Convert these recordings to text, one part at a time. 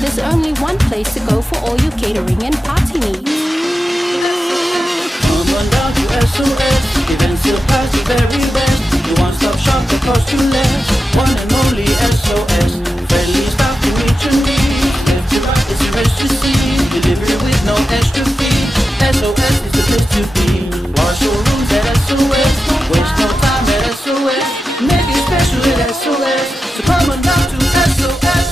There's only one place to go for all your catering and party needs. Come on down to SOS, events surpass the very best. You one-stop shop that costs you less. One and only SOS, friendly staff to meet your needs. Left to right, it's a rest to see. Delivery with no extra fee. SOS is the place to be. Wash your rooms at SOS. Waste no time at SOS. Make it special at SOS. So come on down to SOS.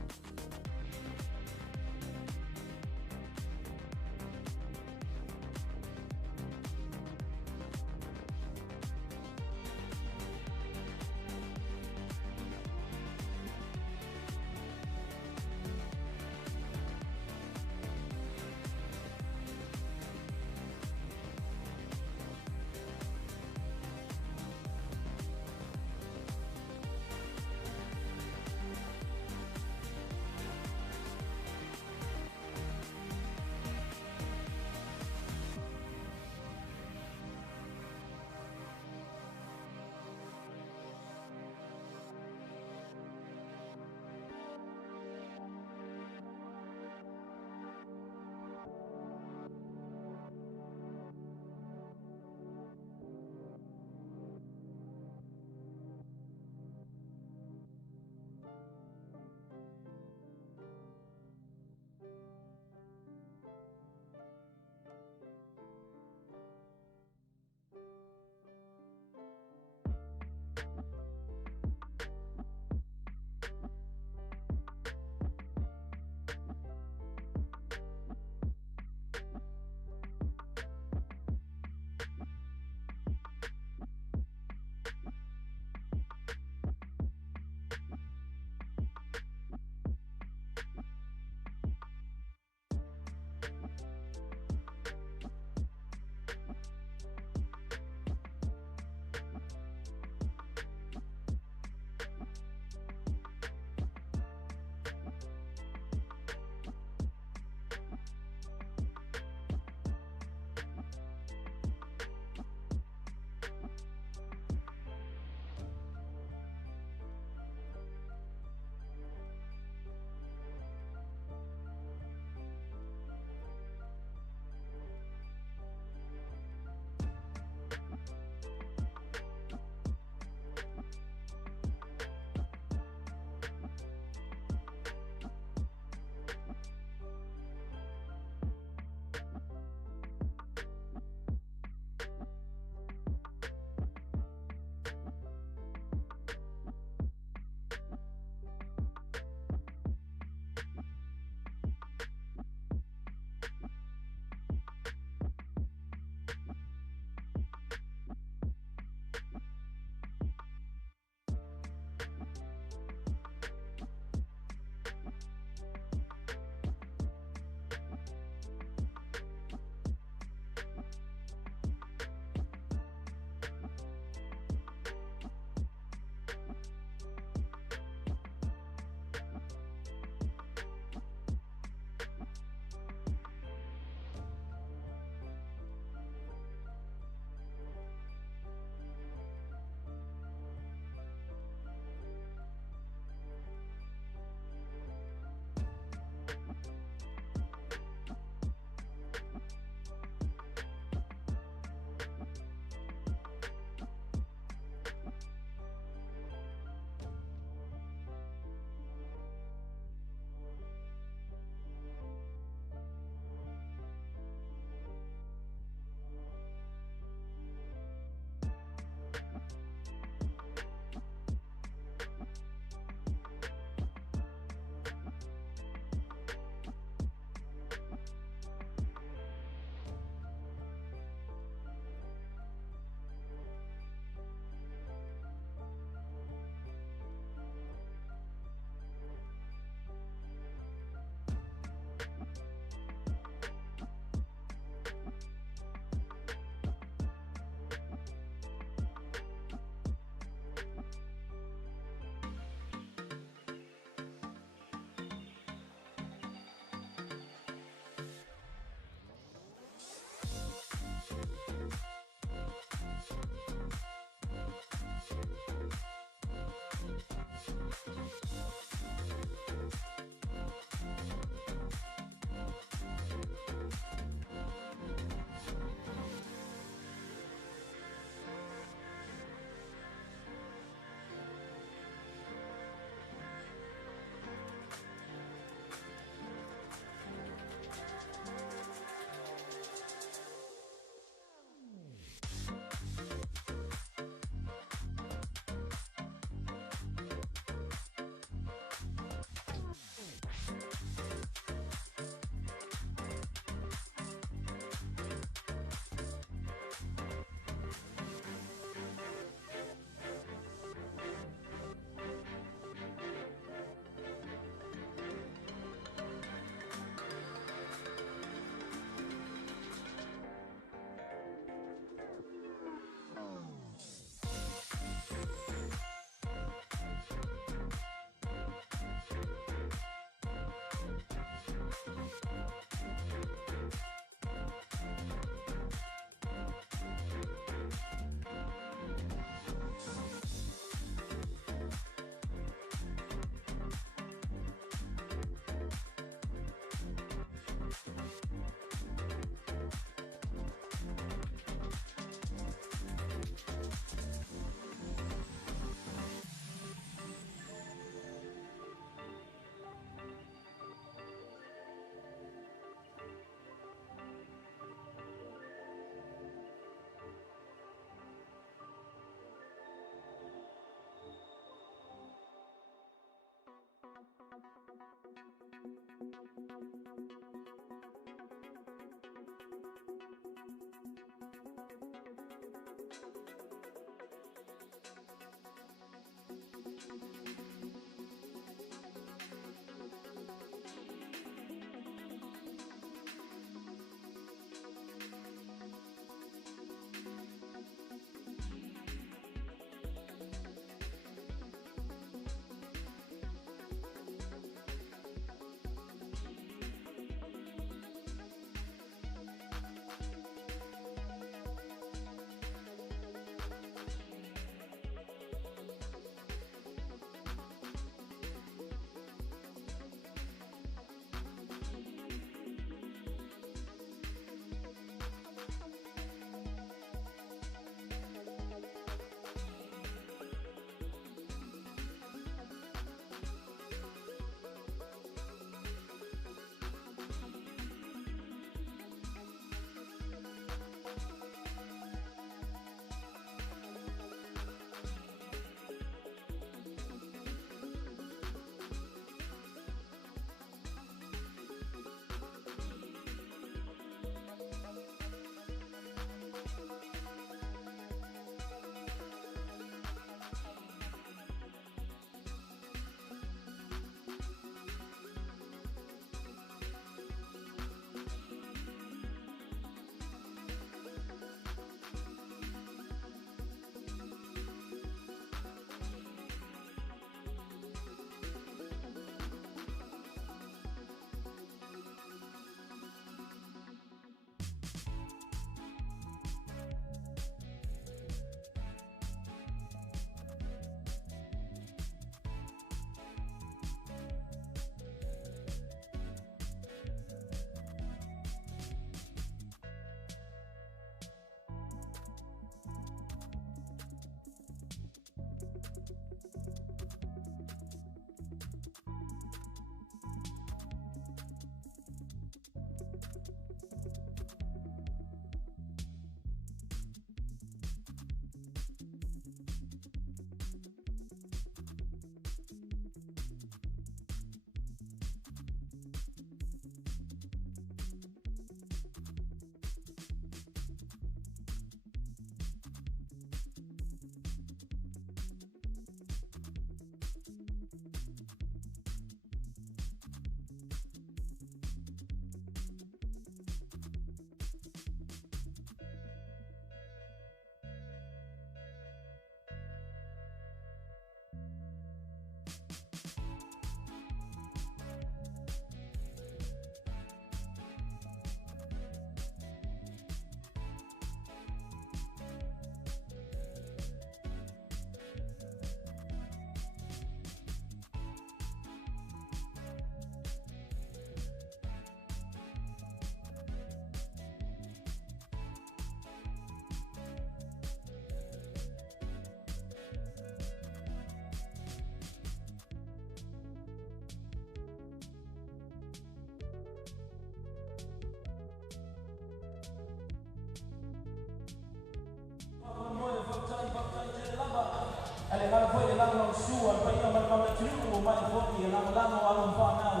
mai foti lamo along whanau.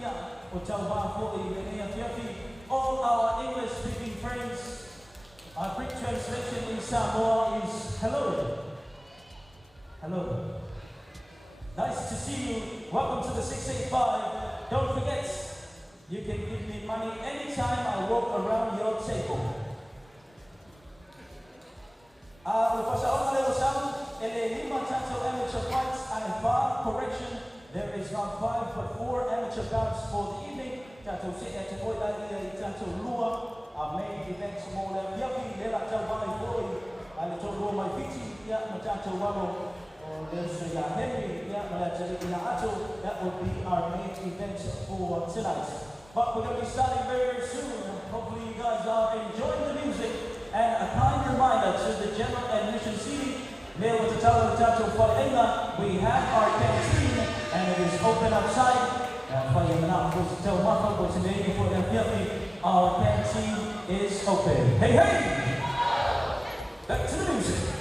Ia o tau wā foti menea fiafi. All our English speaking friends, our quick translation in Samoa is hello. Hello. Nice to see you. Welcome to the 685. Don't forget, you can give me money anytime I walk around your table. Amateur fights and bar correction. There is not 5 but 4 amateur bouts for the evening. Tato Sina Tapoida Tato Lua, our main event smaller Yapi, Lera Tawai Boy, and the Togo My Viti, Matato Wano, or there's Henry, Ato. That would be our main event for tonight. But we're going to be starting very, very soon. Hopefully you guys are enjoying the music. And a kind reminder to the general admission seating. Here with the Tato Farenga, we have our canteen and it is open outside. Our canteen is open. Hey, hey! Back to the music.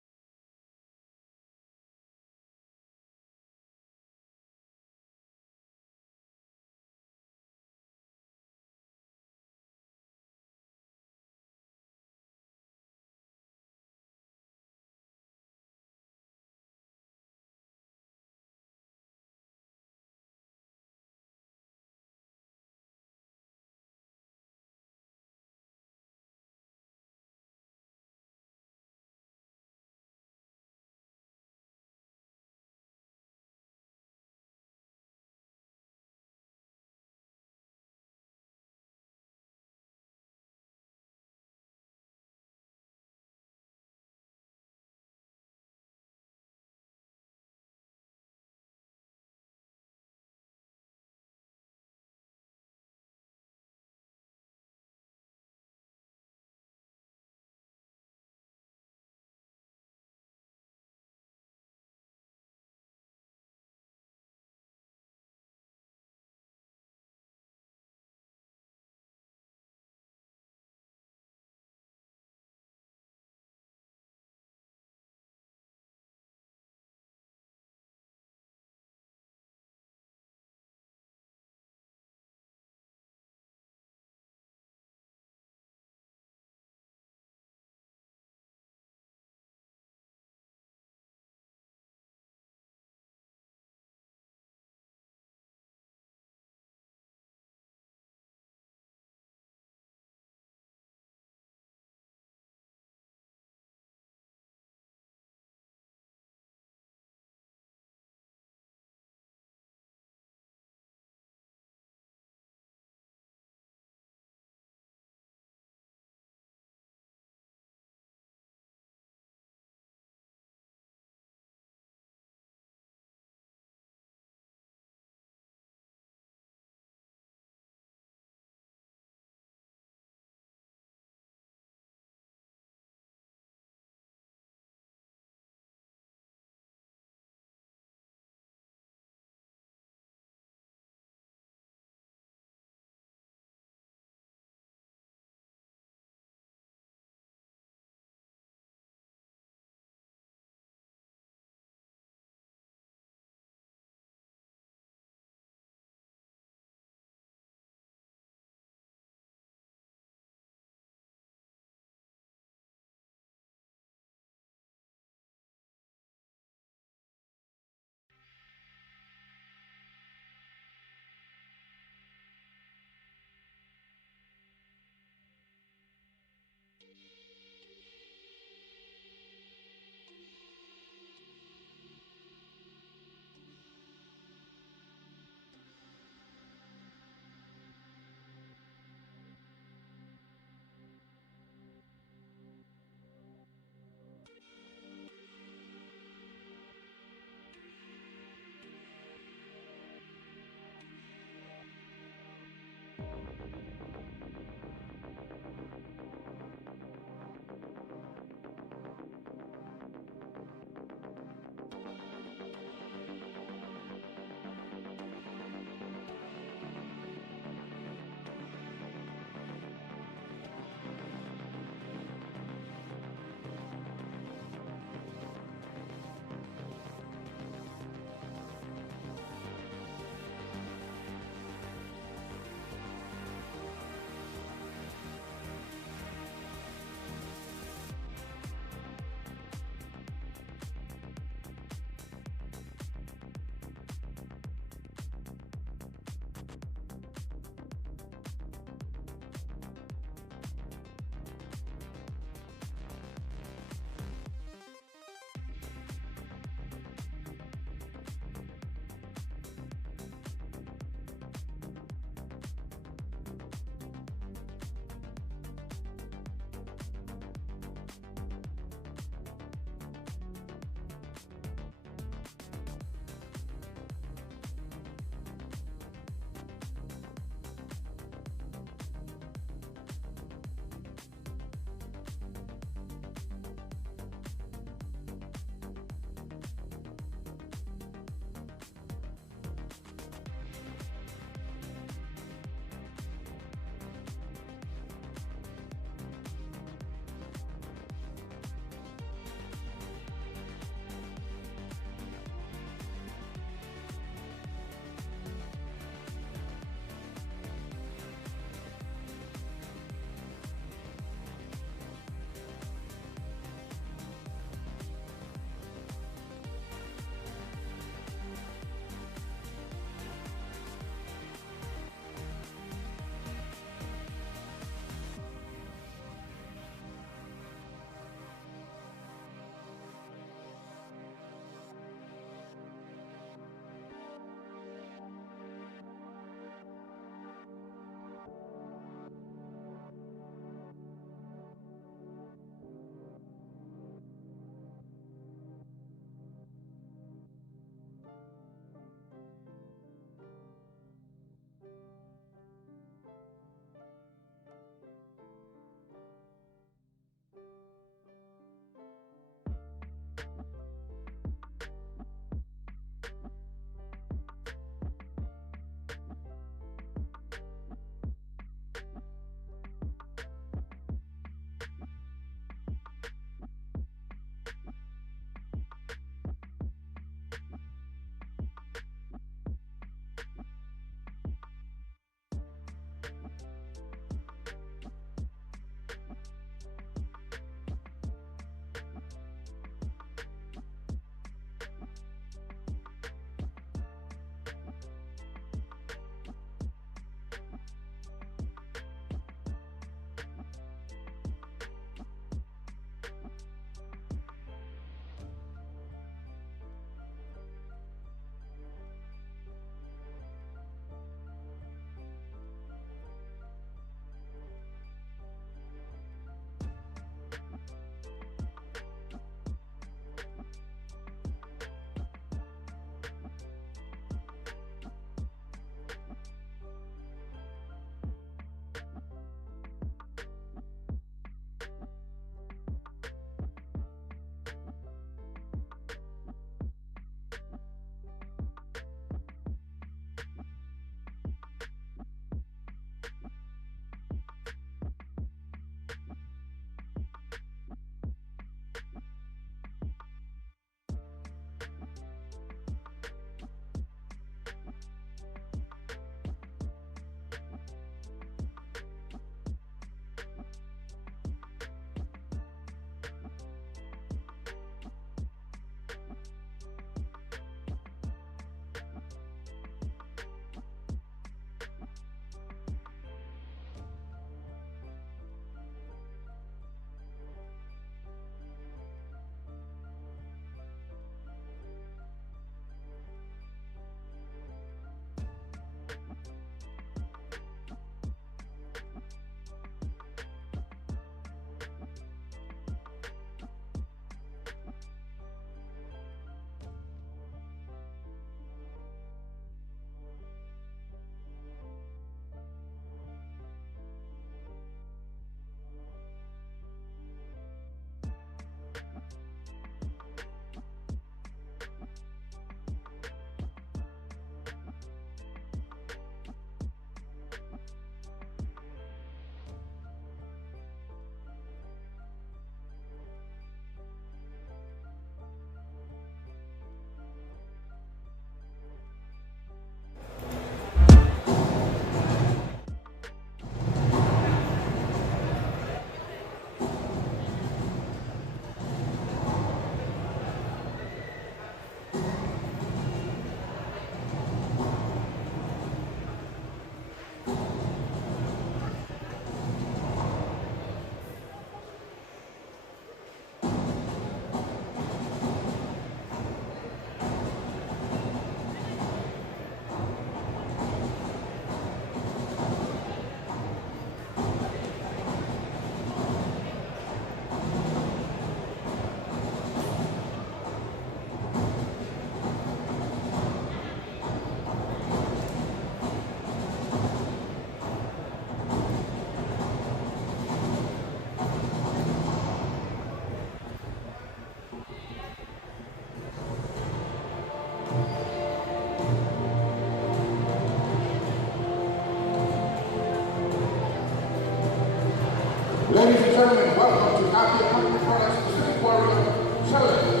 Ladies and gentlemen, welcome to Apia Concrete Products Pacific Warrior Challenge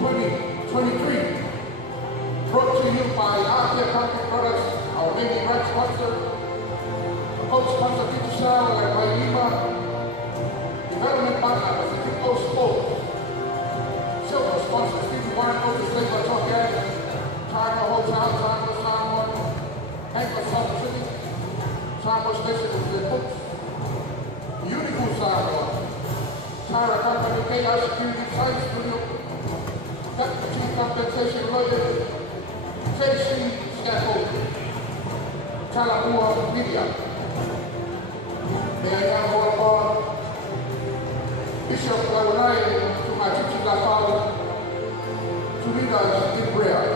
2023. Brought to you by Apia Concrete Products, our main event sponsor, coach sponsor Peter Shao and Wailima, development partner Pacific Coast Sports, silver sponsor Stevie Warren, Coach Slater Talkhead, Tiger Hotel, Tiger Salmon, Anchor South City, Salmon Station with their books, Unicorn Salmon, Tara Company, KI Security Science Studio, Chief Compensation Lawyer, KC Scaffold, Kalapua Media. May I now call upon Bishop Lawalai to my Chichi Lafal to lead us in prayer.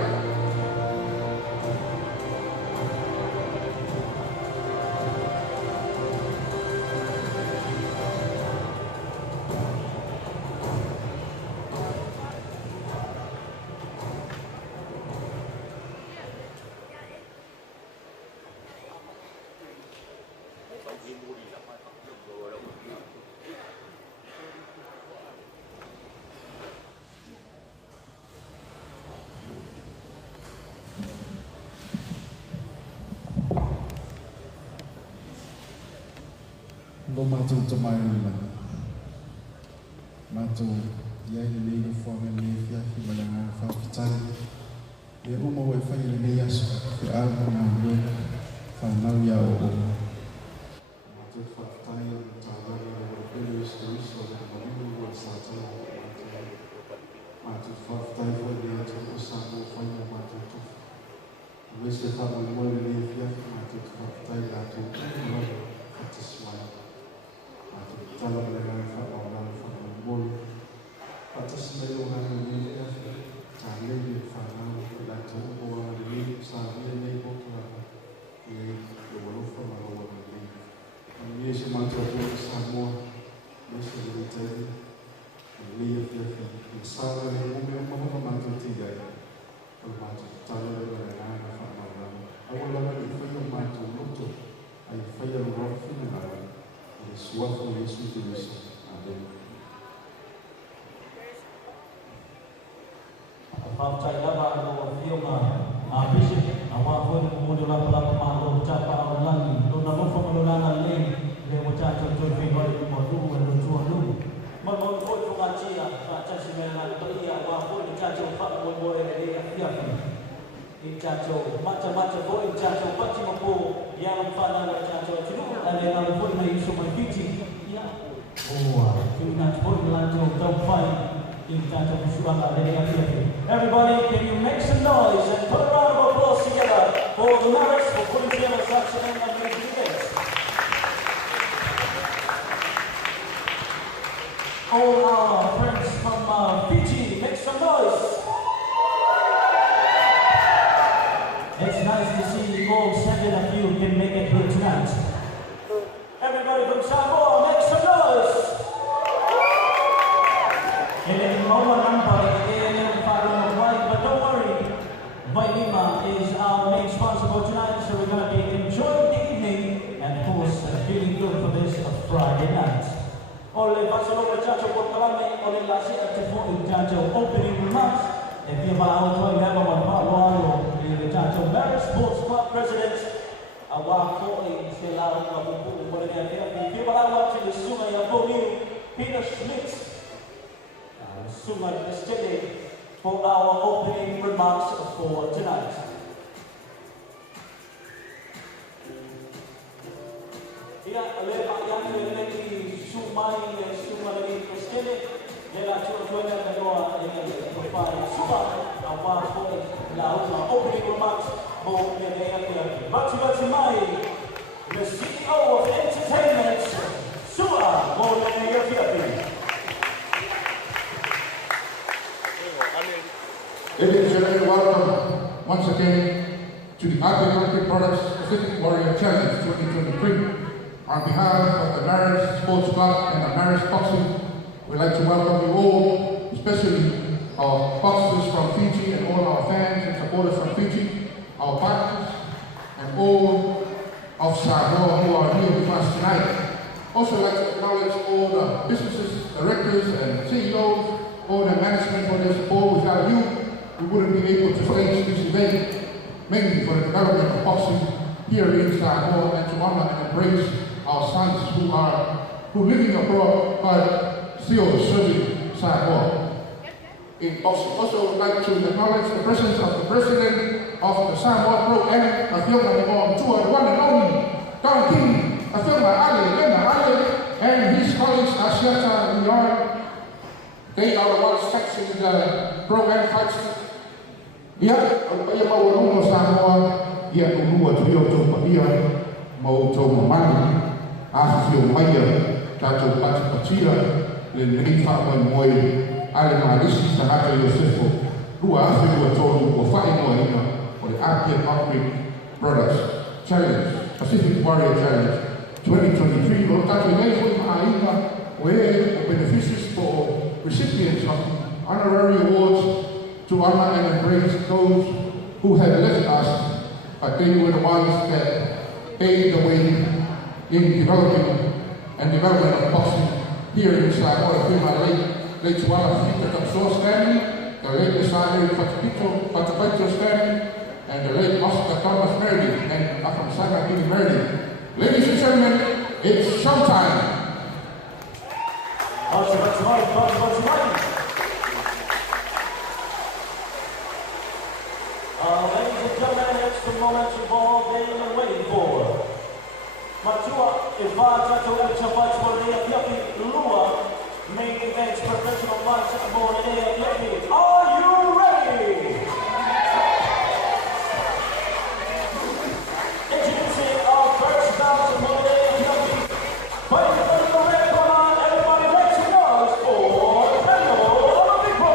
Lo matu tamai la matu ya ni le fo me le ya ki malanga fa fitai e o mo we fa ile ne yasu ke a na lo fa na ya o matu fa fitai ta la ni o pe le so da mo ni o sa ta matu fa fitai fo de to o sa mo fa ni matu to we se fa mo le ya matu fa fitai la to no satisfy Tala mereka orang orang bol, atas mereka orang ini kali ini fana belajar orang ini sambil ini bukan ini berwujud orang ini. Ini semua terjadi semua mesti terjadi. Ini yang salah ini memang macam tiga. Macam tala mereka fana orang. Awalnya itu macam lucu, ayat fayal roh fina. Suatu Yesus Kristus. Amin. Apa saya baru film Bishop awak pun kemudian dalam malu ucapan lagi. Dona pun mengulangan lagi. Dia ucapkan tujuh Februari 2022. Menurut pengaji baca sembilan kali awak pun ucapkan Pak boleh dia ucapkan macam-macam boleh ucapkan macam apa yang pada ucapkan itu ada yang pun mai semua fiti ya oh kita pun lanjut sampai kita bersyukur ada yang everybody can you make some noise and put a round of applause together for the Maris for putting together such an amazing event. All our friends from Fiji, make some noise. It's nice to see all 7 of you can make it here tonight. Everybody from Samoa, make some noise! But don't worry, Wailima is our main sponsor for tonight, so we're going to be enjoying the evening and of course feeling good for this Friday night. Ole Barcelona Chacho Portalame, Ole Lassia Tifo Chacho opening remarks. If you're about to have one Palo, the Chacho Maris Sports Club President, Awak Koi, Selaru, Abu, if you're about to the Suma Yaboni, Peter Schmidt, Suma Stede, for our opening remarks for tonight. Yeah, Lepa Yanti, Sumai, Suma Stede. Ela tuan yang kedua ini kepada Suba awak boleh lakukan opening remarks boleh dia batu-batu mai the CEO of entertainment Suba boleh dia Ladies and gentlemen, welcome once again to the Apia Concrete Products Pacific Warrior Challenge 2023. On behalf of the Maris Sports Club and the Maris Boxing, we'd like to welcome you all, especially our boxers from Fiji and all our fans and supporters from Fiji, our partners, and all of Samoa who are here with us tonight. Also like to acknowledge all the businesses, directors and CEOs, all the management for their support. Without you, we wouldn't be able to stage this event, mainly for the development of boxing here in Samoa and to honor and embrace our sons who living abroad but still serving Samoa in boxing. Also would like to acknowledge the presence of the president of the Samoa Pro and Afilma on tour, the one and only Don King, Afilma Ali, and his colleagues Asiata New York. They are the ones fixing the Pro Am fights. Yeah, I'm going to Samoa. Yeah, I'm going to mau tau mamani, a fio maia, tātou patipatira, le nei whāpai moe, ale marisi tahata Iosefo, rua awhi rua tōru o whae moa ina, o le Apia Concrete Products Challenge, Pacific Warrior Challenge 2023, o tātou nei hui ma'aina, o o beneficiaries for recipients of honorary awards to honor and embrace those who have left us, but they were the ones that paved the way in development of boxing here in Samoa. Here my late Tuala Fika Tapsoa Stanley, the late Isaiah Patapaito Stanley, and the late Oscar Thomas Meredith, and Akamsaka Billy Meredith. Ladies and gentlemen, it's showtime. Ladies and gentlemen, it's the moment you've all been waiting for. Matua Ivaja to amateur fights for the AFP Lua main events professional fights for the AFP. Are you ready? Introducing our first bout for the AFP. Fighting for the red corner, everybody make some noise for Daniel Oladipo.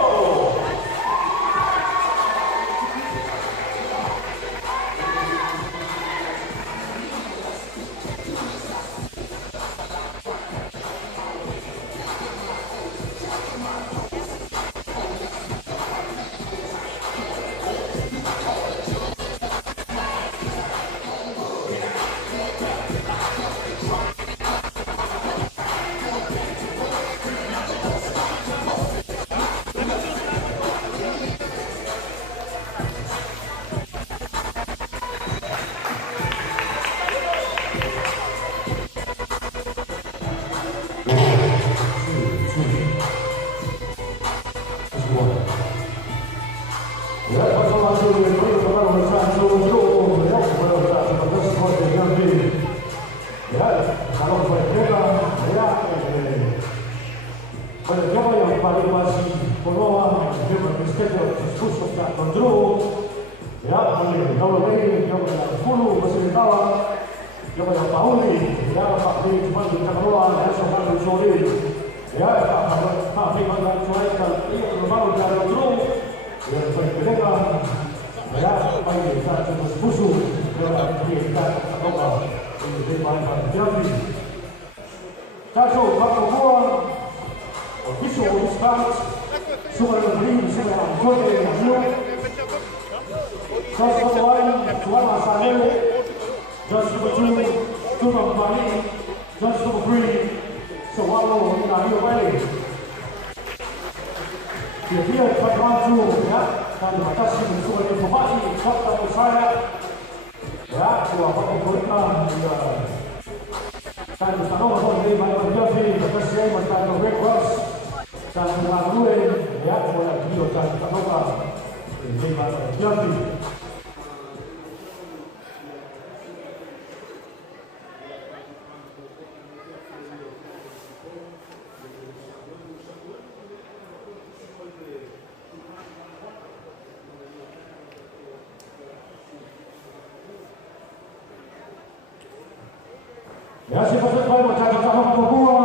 Ya se pasó el juego, Chaco Chajón Cocúa.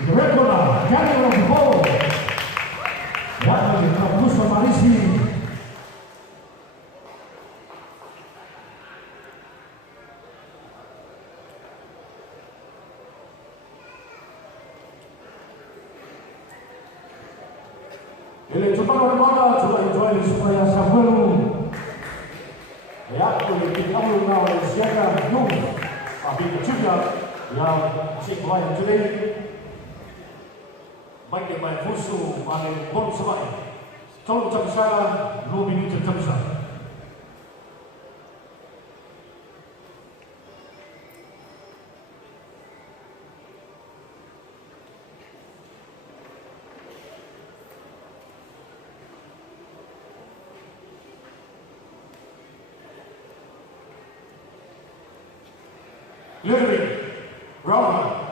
Y de red corner, Daniel Oladipo. Ya con el Augusto Marisi. El chupano de mala, chupa y chupa y chupa y Samuel. Ya con el Picablo, una valenciana, no. A big Yang Cik Ryan today. Baik dia main Fusu, main Bon Sebai. Tolong Jamsa, 2 minit Jamsa. Literally, round 1.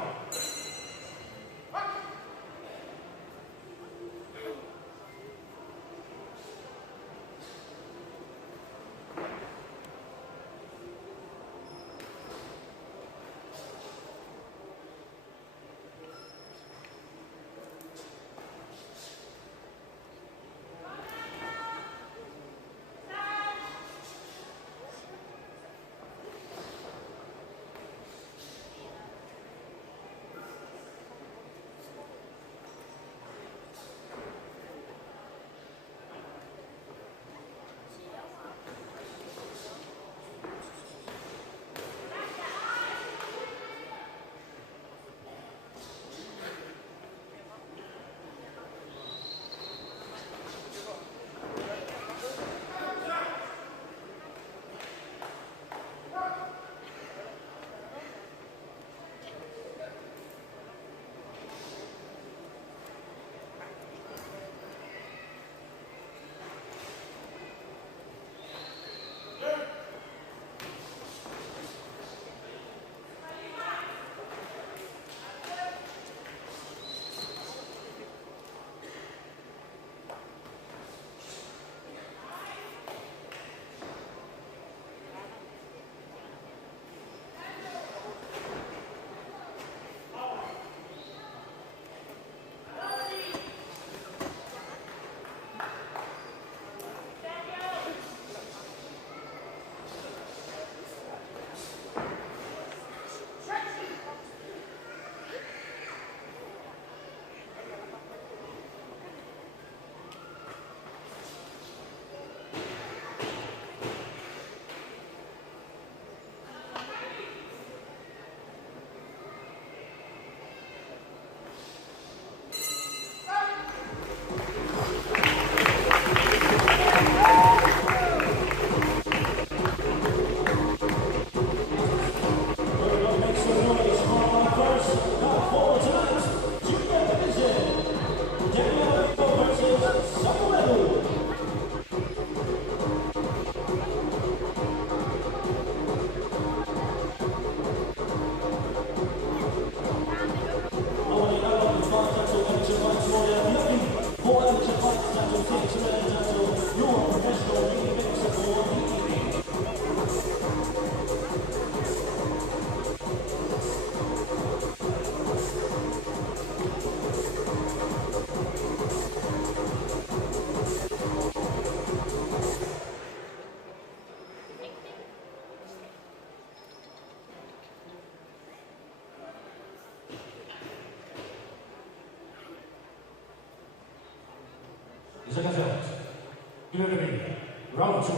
Second round. Preliminary. Round 2.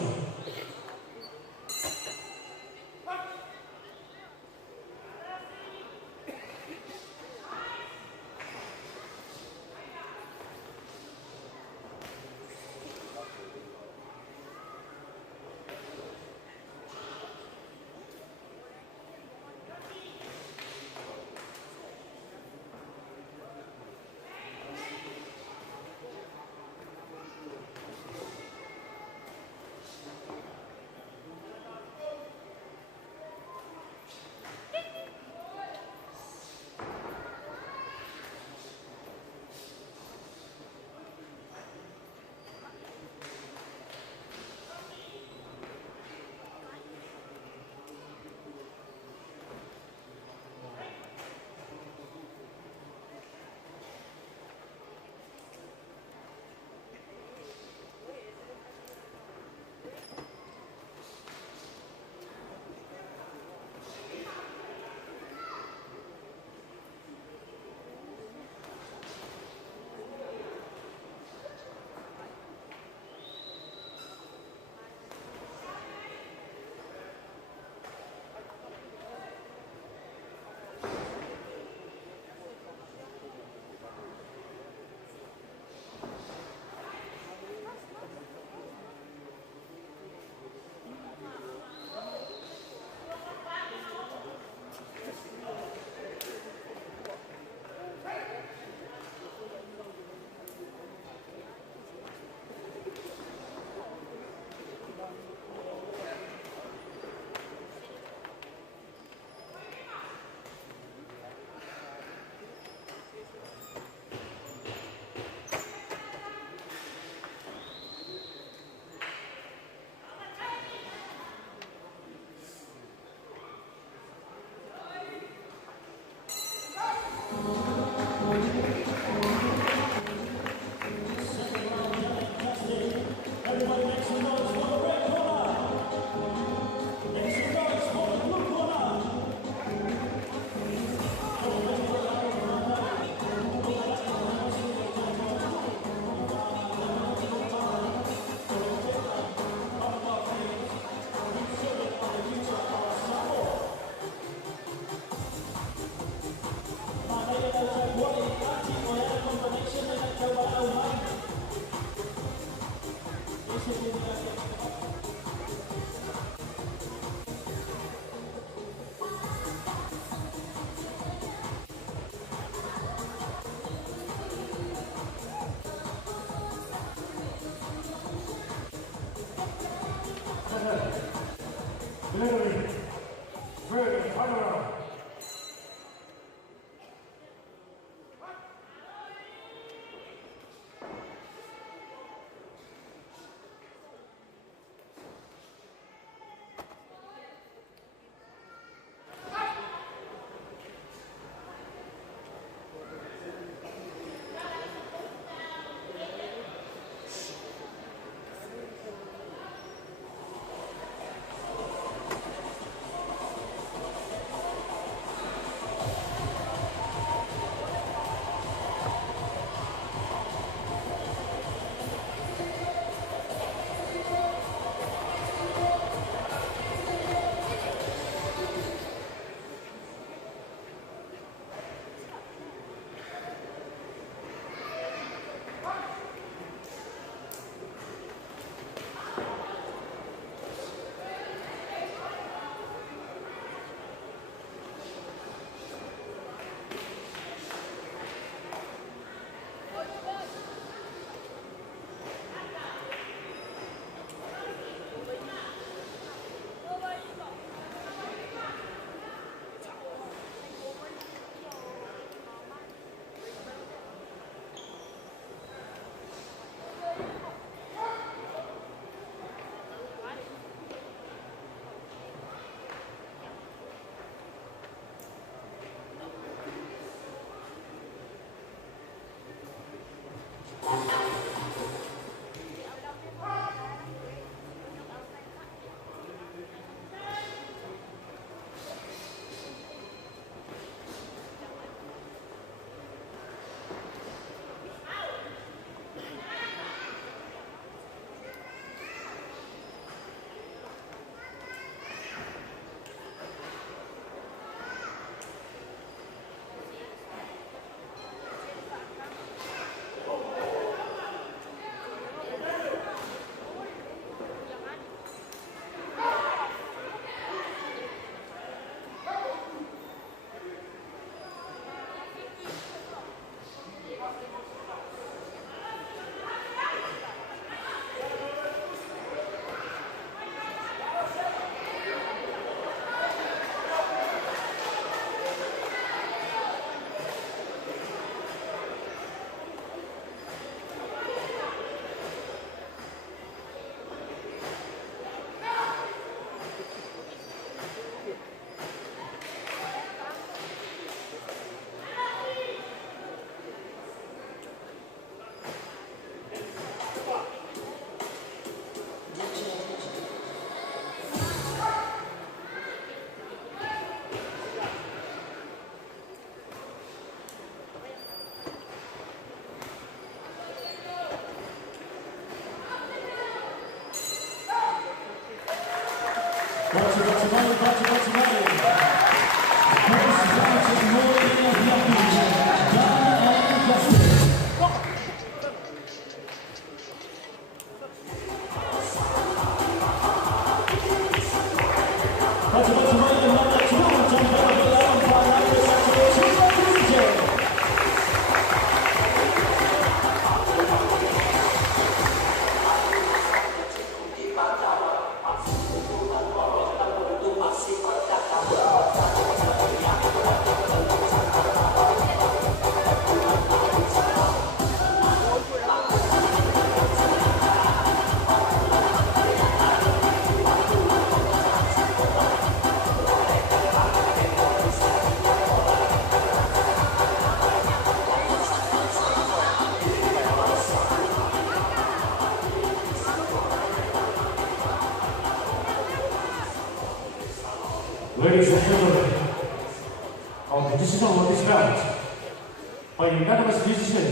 By unanimous decision,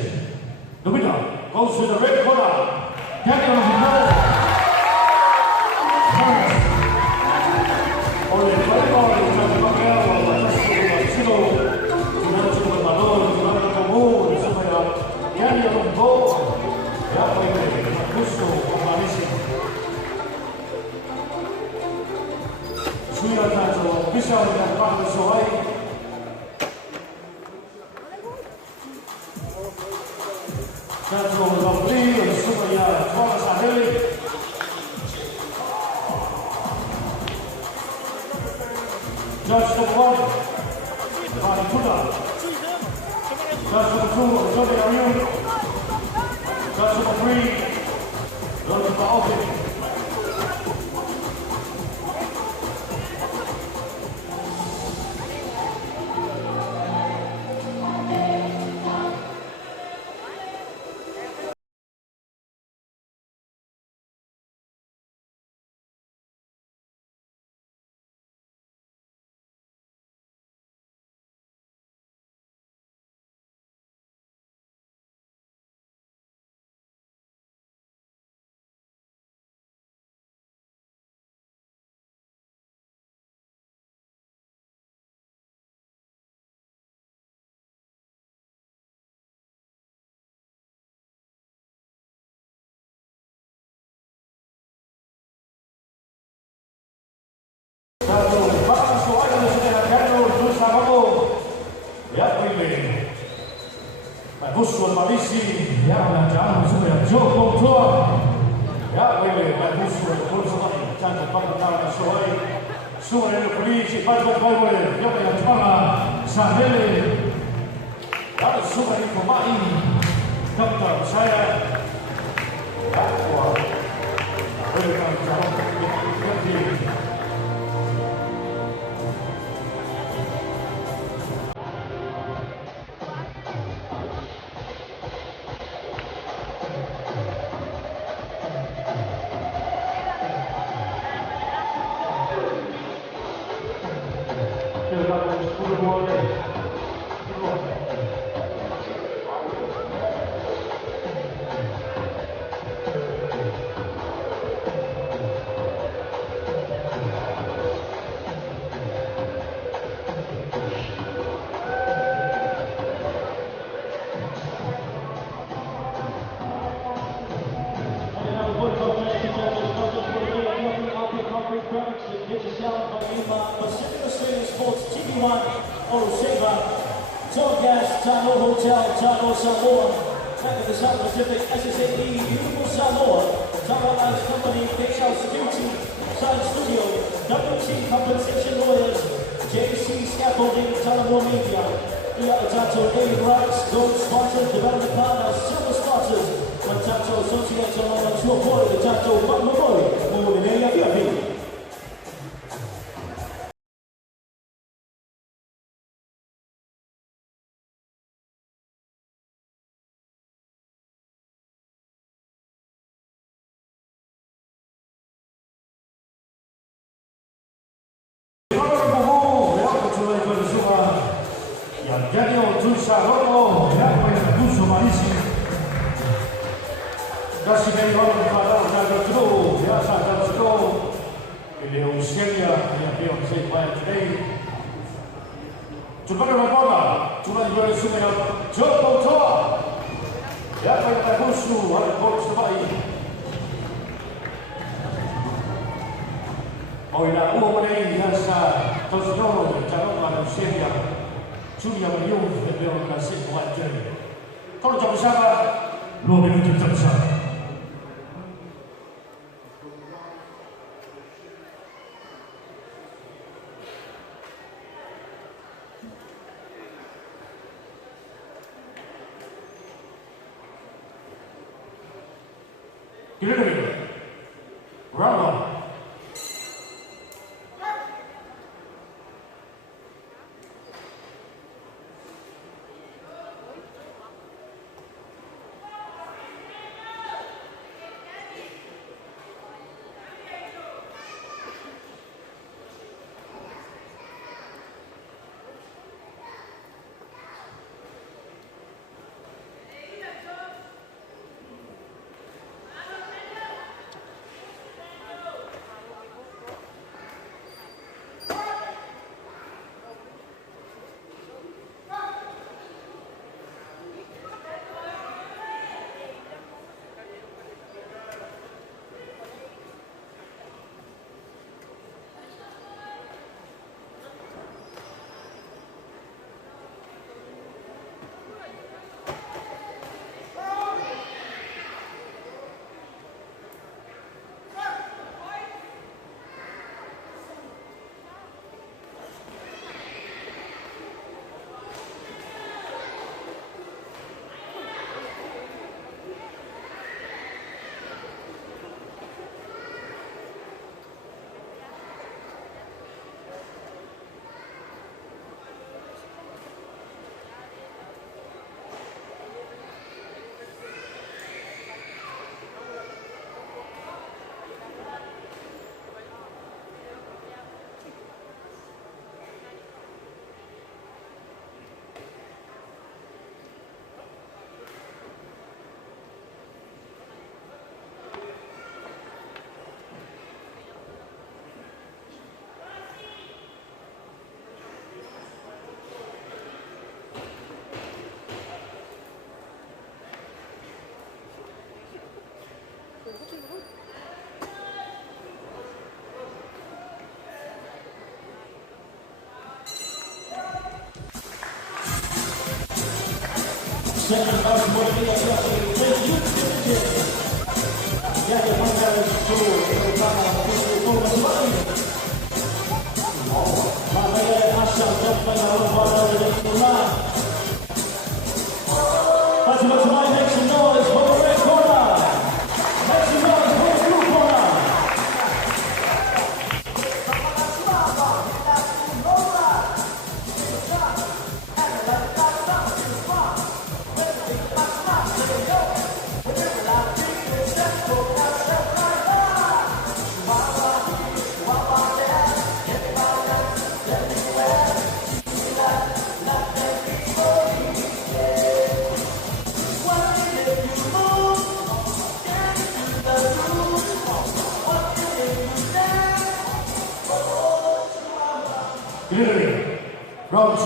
the winner goes to the red corner, Daniel Hinoa. Oleh Palembang, Jatuh Bakal, atas kemenangan Sino, Jurnal Cukup Malor, Jurnal Kamu, supaya Daniel Hinoa, yang baik-baik, Gusto, Malaysia. Suya Tato, bisa dengan Pak Sohai. Tato Lovely, supaya Thomas Adeli. Judge number 1, Rani Tuna. Judge number 2, Johnny Ariel. Judge number 3, Roger Baobi. Tato Pak Sohai sudah Daniel Dusa Kamu. Ya, pilih. Bagus buat Malaysia. Ya, jangan supaya Joko Tua. Ya, pilih. Bagus buat Sohai. Jangan Pak Sohai. Semua yang pilih cepat boleh. Ya, yang cepat Sahel. Ada semua yang pemain. Dokter saya. Ya, wah. Boleh kami jawab. Pacific Australia Sports TV1, Olusegun, Torgas, Tano Hotel, Tano Samoa, Bank of the South Pacific, SSAE, Beautiful Samoa, Tano Ice Company, K-Shell Security, Science Studio, WT Compensation Lawyers, JC Scaffolding, Talamo Media, Tato David Rights, Gold Sponsors, Development Partners, Silver Sponsors, Tato Associates on to avoid the Tato Memorial, more than any other. Daniel Dusa Kamu, yang baik-baik, Malaysia. Kasih kami orang pada jaga terus, biasa jaga terus. Ini Australia yang dia bisa main today. Cuba dengan bola, cuba juga sungai Joko Tua. Yang baik-baik, ada gol terbaik. Oh, ini umum ini biasa terus jaga pada Australia. Julia Mayu dan Nasib Wajar. Kalau jam bersama, 2 minit tersisa. Kita dulu. Round 1. Round 2.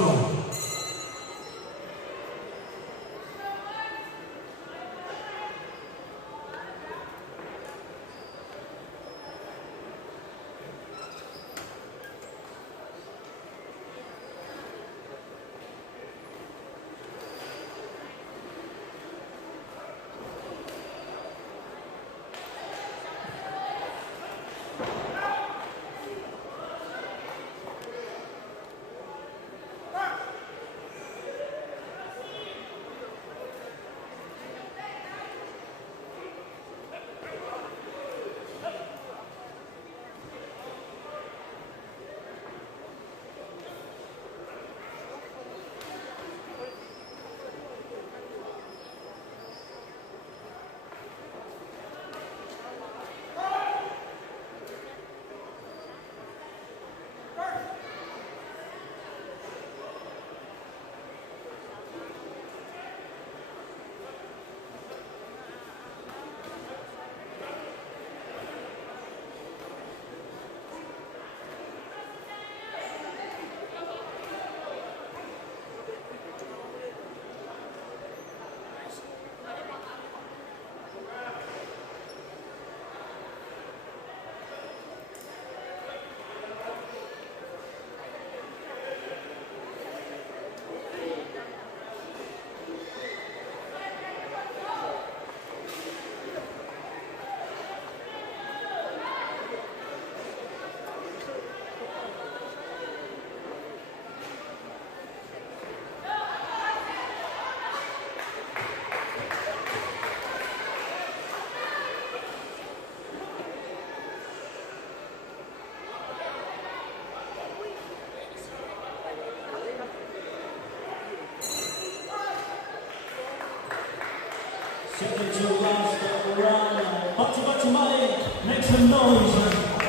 Second to last round. Batu Malik, make some noise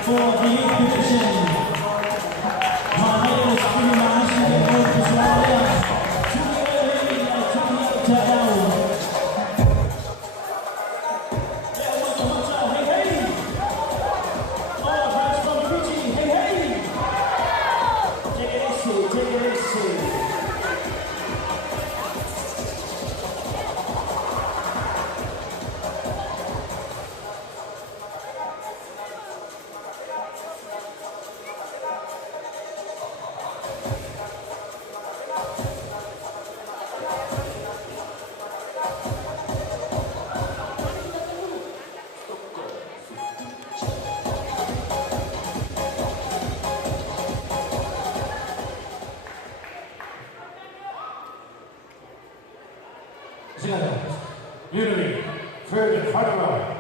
for the 8th position. My name is Billy Mash, and I'm going to Australia. To the hey, hey. Oh, that's from Fiji, hey, hey. Take it easy. Unity, third and final round.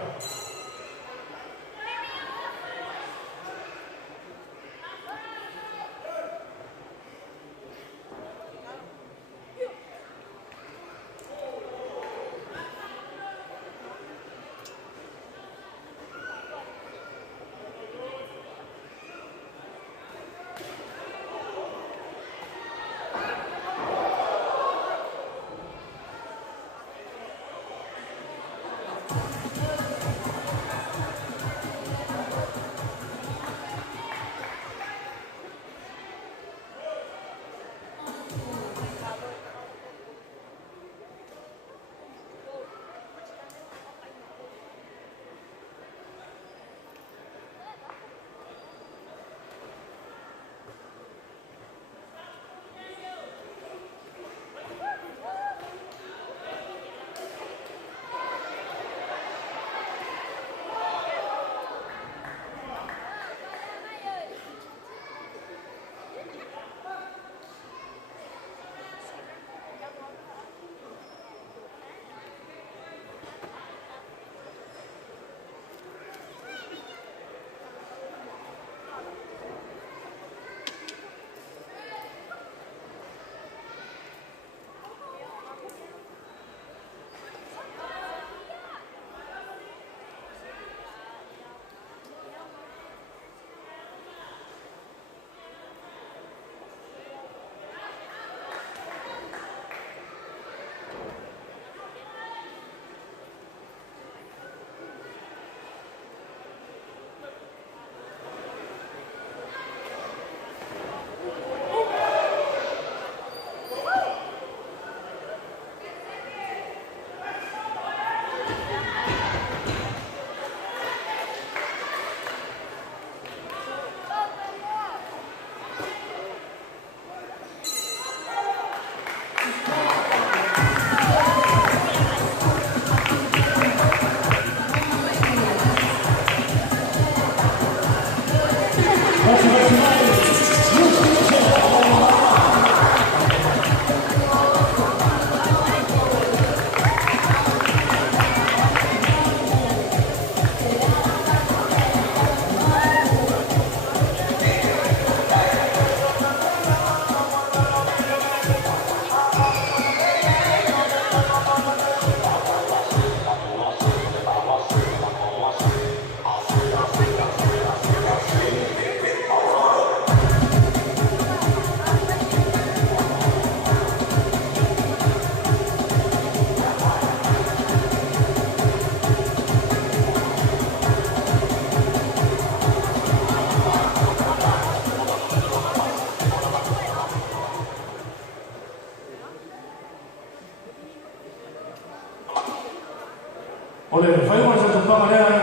Ole fai una certa pagare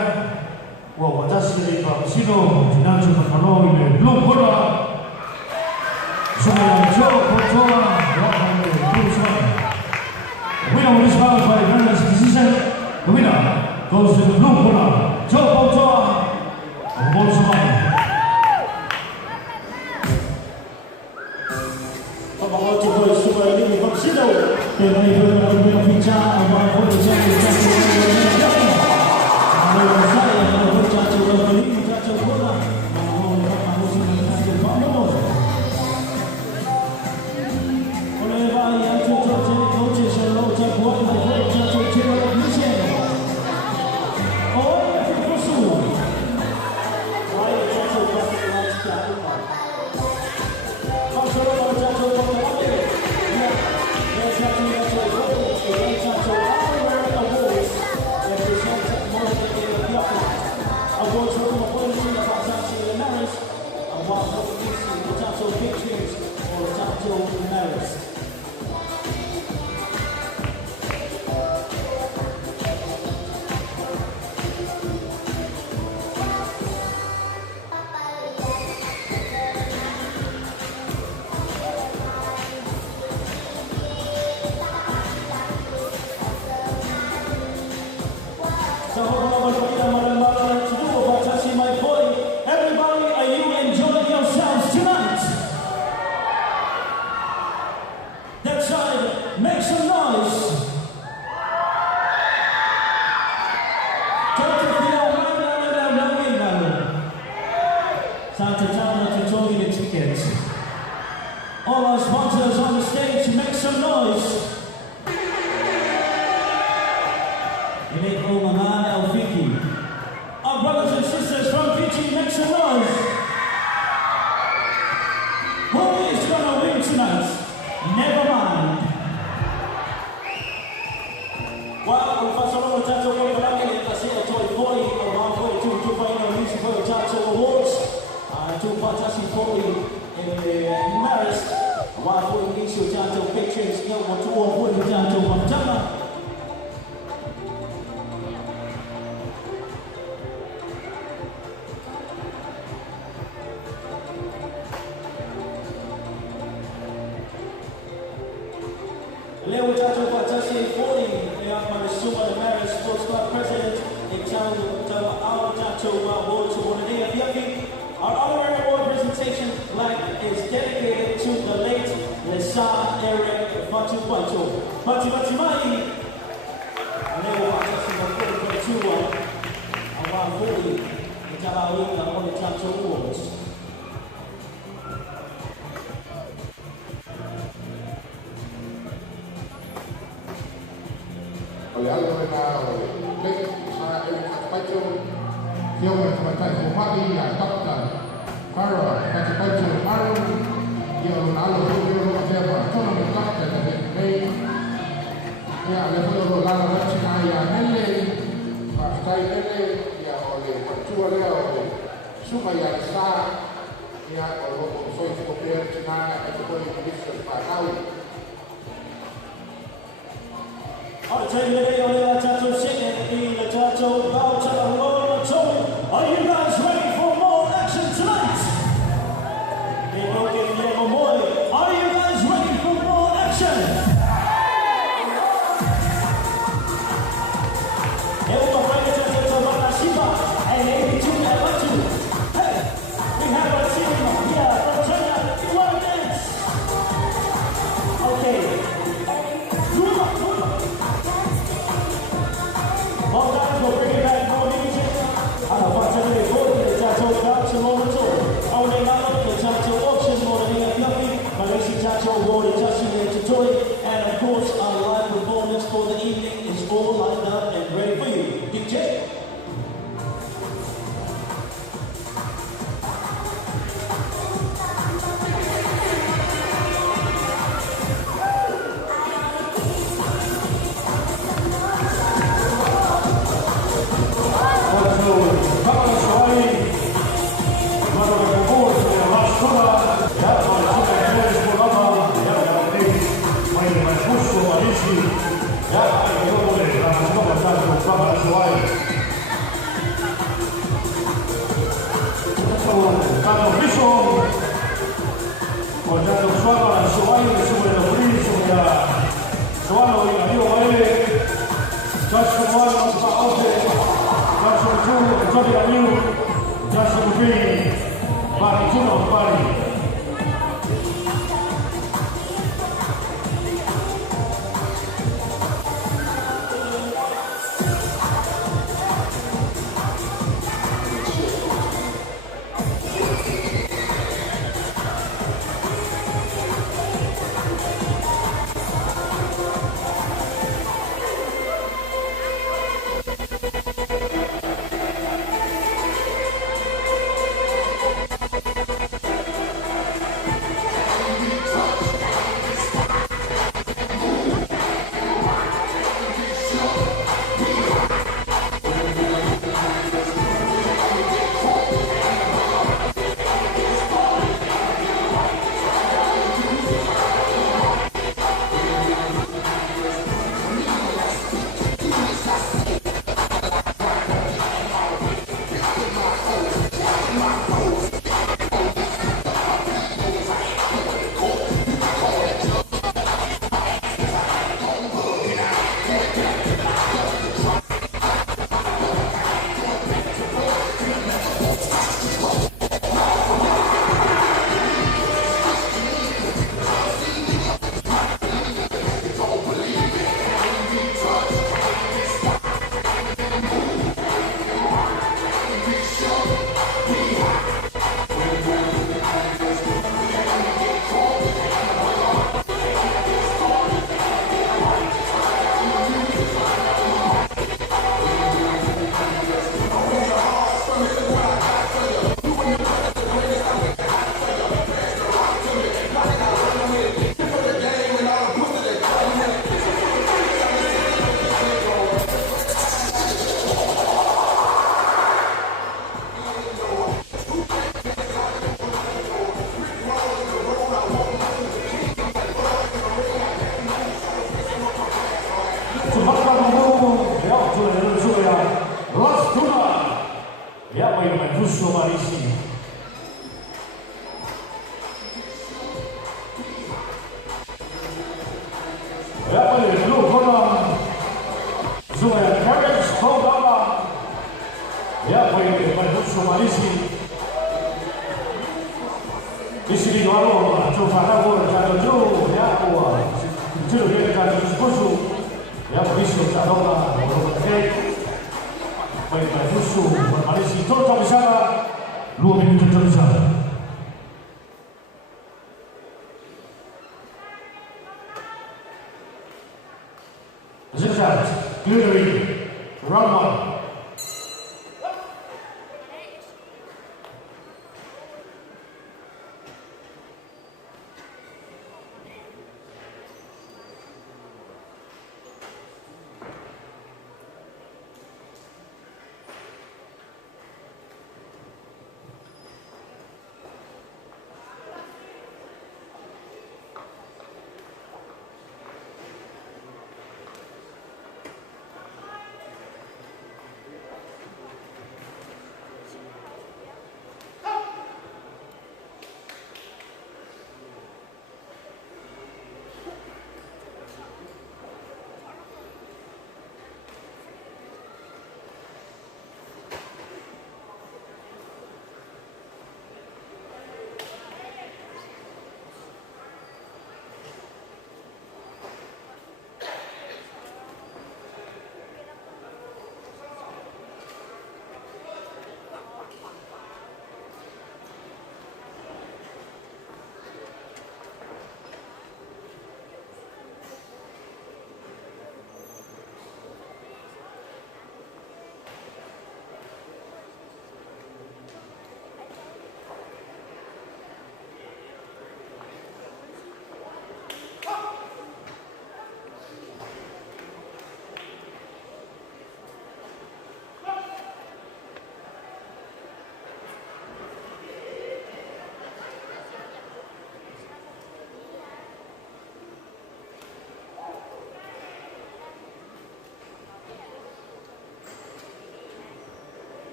wa watashi ni Papasino Financial Mafano ile Blue Corner Sumaya Joe Portoa welcome to Blue Swan. The winner of this bout by unanimous decision, the winner goes to the Blue Corner, Joe Portoa of Blue Swan. Pagawati ko Super League Papasino kaya ito na ang pinapincha ang mga konti all our sponsors on the stage, make some noise. Elect Omahan Al-Fiki. Our brothers and sisters from Fiji, make some noise. Who is gonna win tonight? Never mind. Well, ufasoro mtato kwa baraka ni kasi ya toy 40 around 42 to final music for the Tato Awards. To Patashi 40 in the Maris. While for the initial Tato pictures, no one to all for the Tato Montana. Leo Tato Patashi 40, Marisuma the Maris Sports Club President, in town of our Tato Awards for the day of Yucky. Our honorary award presentation plaque is dedicated to the late Lesa Eric Fatu Pato. Fatu Batimai, Leo Patashi 40.21, around 40, in Talawika on the Tato Awards. Oleh algo na late sa Eric Fatu Pato, Kiyo Matai Kumali, Dr. Farah Fatu Pato Maru, Kiyo Nalo Kiyo Mateba, Tono Dr. May, Ya Lepo Lala Rachina Ya Nele, Pastai Nele, Ya Ole Patua Leo, Suma Ya Sa, Ya Ole Soy Kopian China, Everybody Minister Panawi. I'll tell you today on the Tato singing, the Tato Voucher Award Toy. Are you guys ready for more action tonight? Are you guys ready for more action? Hey, we have a team here from China. You want to dance? Okay. All guys will bring it back more music. I'm about to really go to the Tato Voucher Award Toy. Only now the Tato auction more than anything. Malaysia Tato Award is just here to toy. And of course, our live performance for the evening is all lined up and ready for you. DJ. Ya, suaka la Suai. Tanto viso con tanto suaka la Suai sube lo friso ya. Suano y amigo baile. Just one of the outfit. Just two, Johnny Amiu. Just three. Bari Juno, Bari.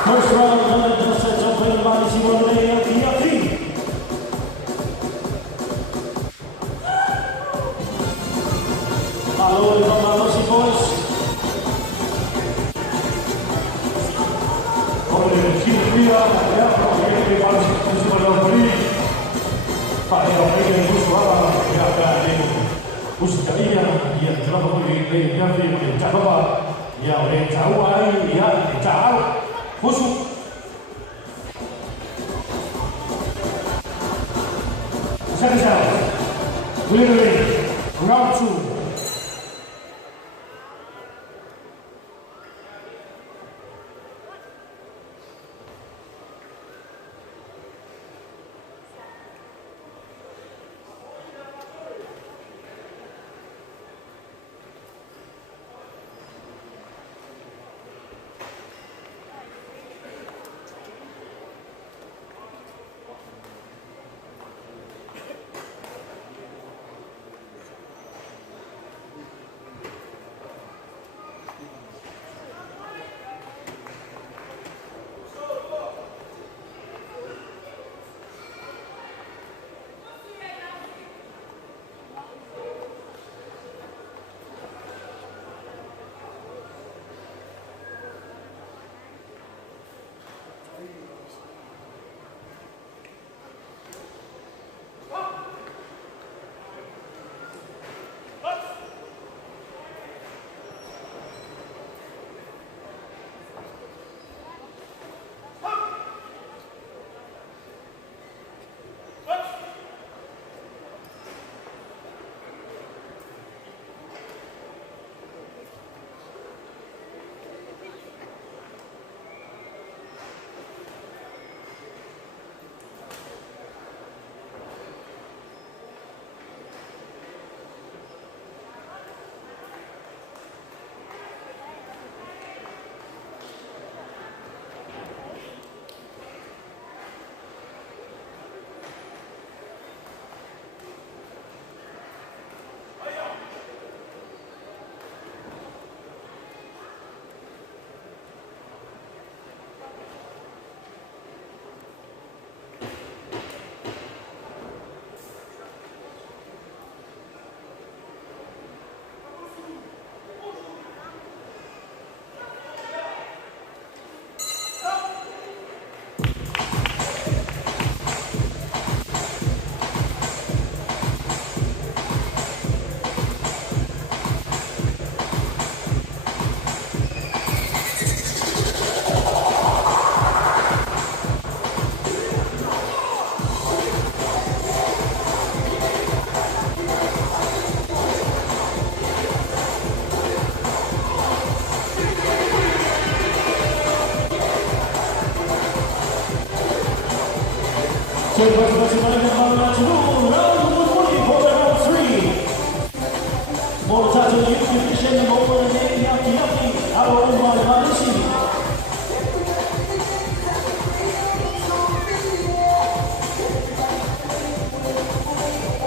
First round naman dito sa Joker Bali si Morley Yaki. Malo si Boys. Oleh Silvia, ya, porque Bali si Morley. Pada yang bersuara, ya kan, Ustazia yang telah memiliki Yaki mencapai yang mencapai yang mencapai khusus. Second round, winner round 2.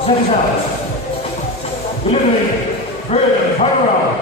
Second round, preliminary, third, final round.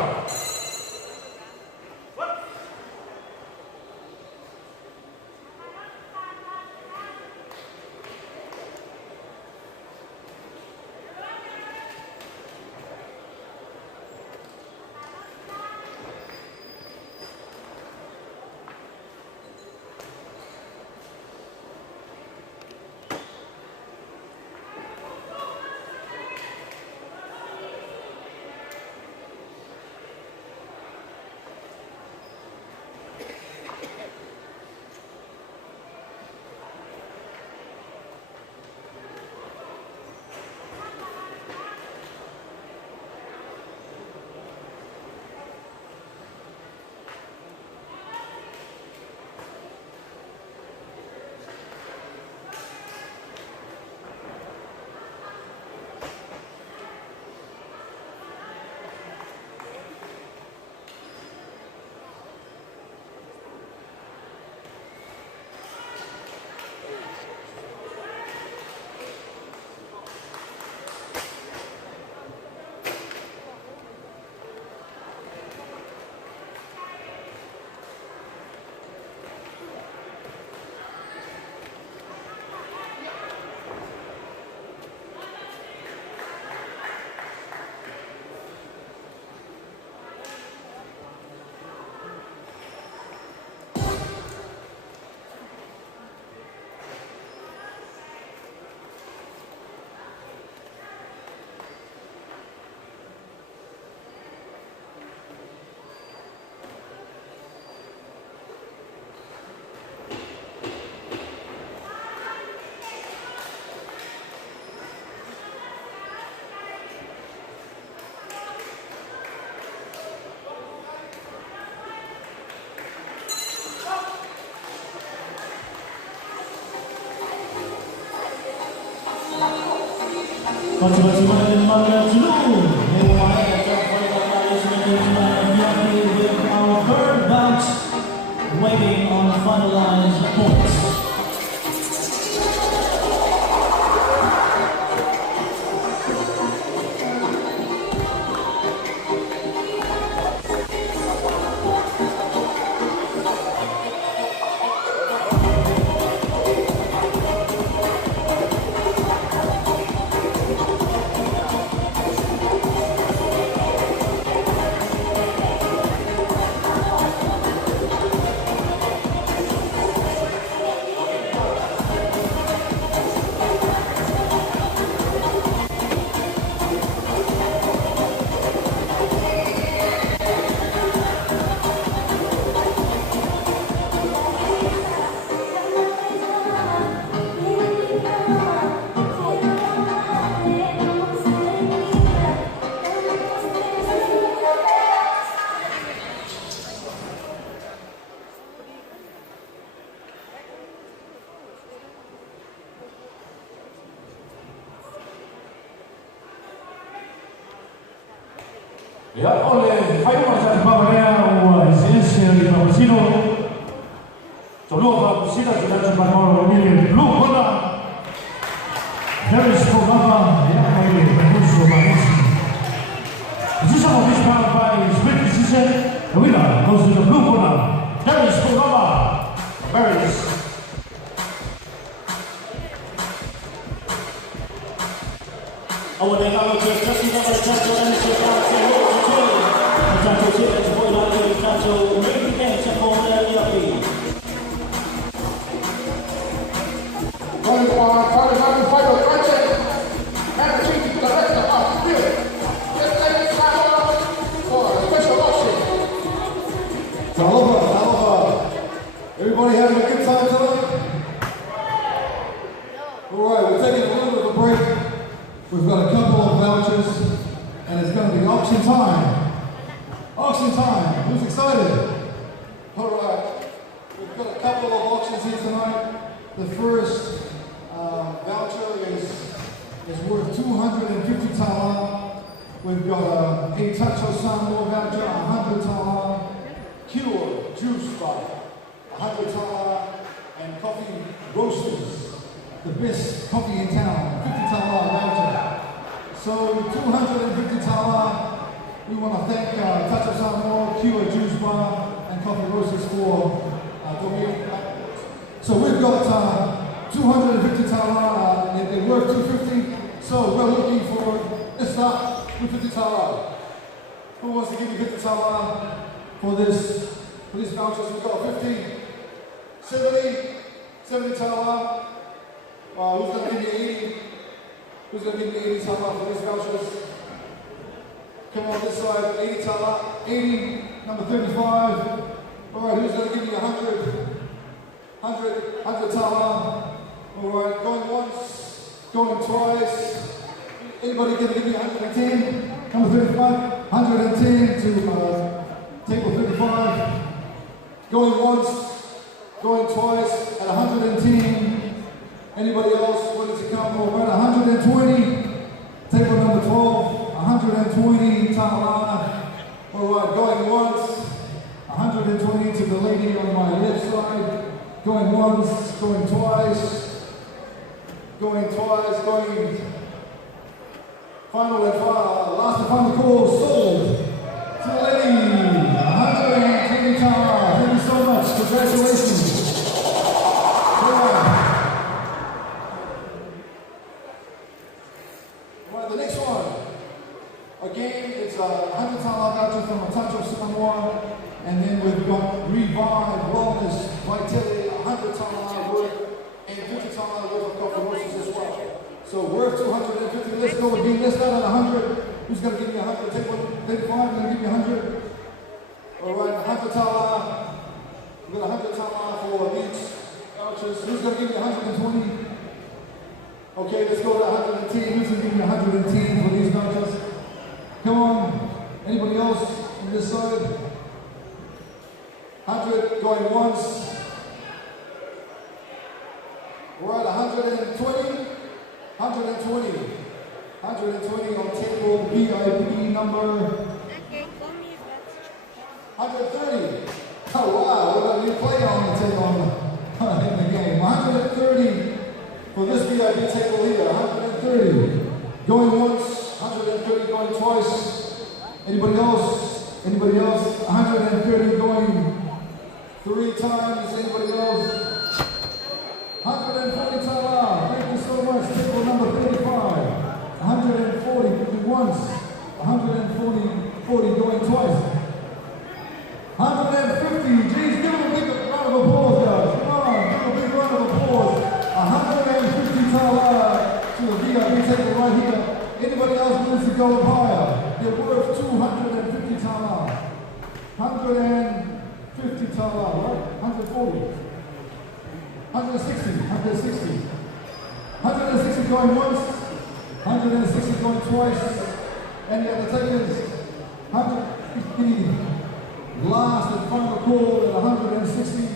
Our third bout, waiting on finalized points. Ja, ole, hayumas at Pavarea o Isensia di Pamasino. Tolua Pamasina Gidacho Panoro Emilio Blue Corner. Harris Pogama, Yamaile, Panuso Marisi. The decision of this round by split decision. The winner goes to the blue corner. Harris Pogama. Harris. أول إقامة تسجل قبل تسجل أمس الكابتن Tato Chile to boy like the Tato main event for the Going for Tarzan fighter Ratchet and the chief director of the field. Let's take this time for a special auction. Aloha. Everybody having a good time tonight? Alright, we're taking a little bit of a break. We've got a couple of vouchers and it's going to be auction time. Auction time. Who's excited? Alright. We've got a couple of auctions here tonight. The first voucher is worth 250 tala. We've got a Tacho Samoa voucher, 100 tala. Cure Juice Bar, 100 tala. And Coffee Roasters, the best coffee in town, 50 tala voucher. So 250 tala. We want to thank Tacho Samoa, Cure Juice Bar, and Coffee Roasters for donating. So we've got 250 tala, and they're worth 250. So we're looking for, let's start with 50 tala. Who wants to give me 50 tala for this vouchers? We've got 50, 70 tala. Who's going to give me 80? Who's going to give me 80 tala for these vouchers? Come on this side, 80 tala, 80, number 35. All right, who's going to give me 100? 100 tala. All right, going once, going twice. Anybody going to give me 110? Number 35, 110 to table 35. Going once, going twice at 110. Anybody else willing to come? All right, 120. Table number 12. 120 tala. All right, going once, 120 to the lady on my left side. Going once, going twice, going final and last and final call, sold to the lady, 120 tala. Thank you so much, congratulations. All right, the next one. Again, it's a 100 tala voucher from Tacho Samoa, and then we've got Revive Wellness Vitality, 100 tala worth, and 50 tala worth of coffee roasters as well. So worth 250. Let's go again. Let's start at 100. Who's going to give me 100? Take 35. Going to give me 100. All right, 100 tala. We've got 100 tala for each vouchers. Who's going to give me 120? Okay, let's go to 110. Who's going to give me 110 for these vouchers? Come on. Anybody else on this side? 100 going once. All right, 120. 120. 120 on table VIP number 130. Oh wow, what a new play on the table in the game. 130 for this VIP table here. 130 going once, 130 going twice. Anybody else? Anybody else? 130 going 3 times. Anybody else? 140 tala. Thank you so much. Table number 35. 140 going once. 140 going twice. 150. Geez, give them a big round of applause, guys. Come on, give them a big round of applause. 150 tala to the VIP table right here. Anybody else wants to go up higher? They're worth 250 tala. 150 tala, right? 140. 160. 160. 160 going once. 160 going twice. Any other takers? 150. Last and final call at 160.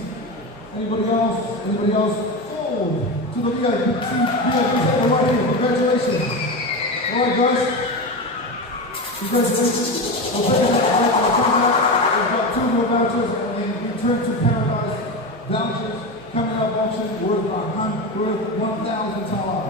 Anybody else? Anybody else? Sold to the VIP table right here. Congratulations. All right, guys. Congratulations. We'll take it out. We'll come back. We've got 2 more vouchers and then return to Paradise vouchers coming up auction worth 1,000 tala.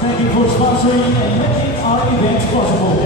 Thank you for sponsoring and making our event possible.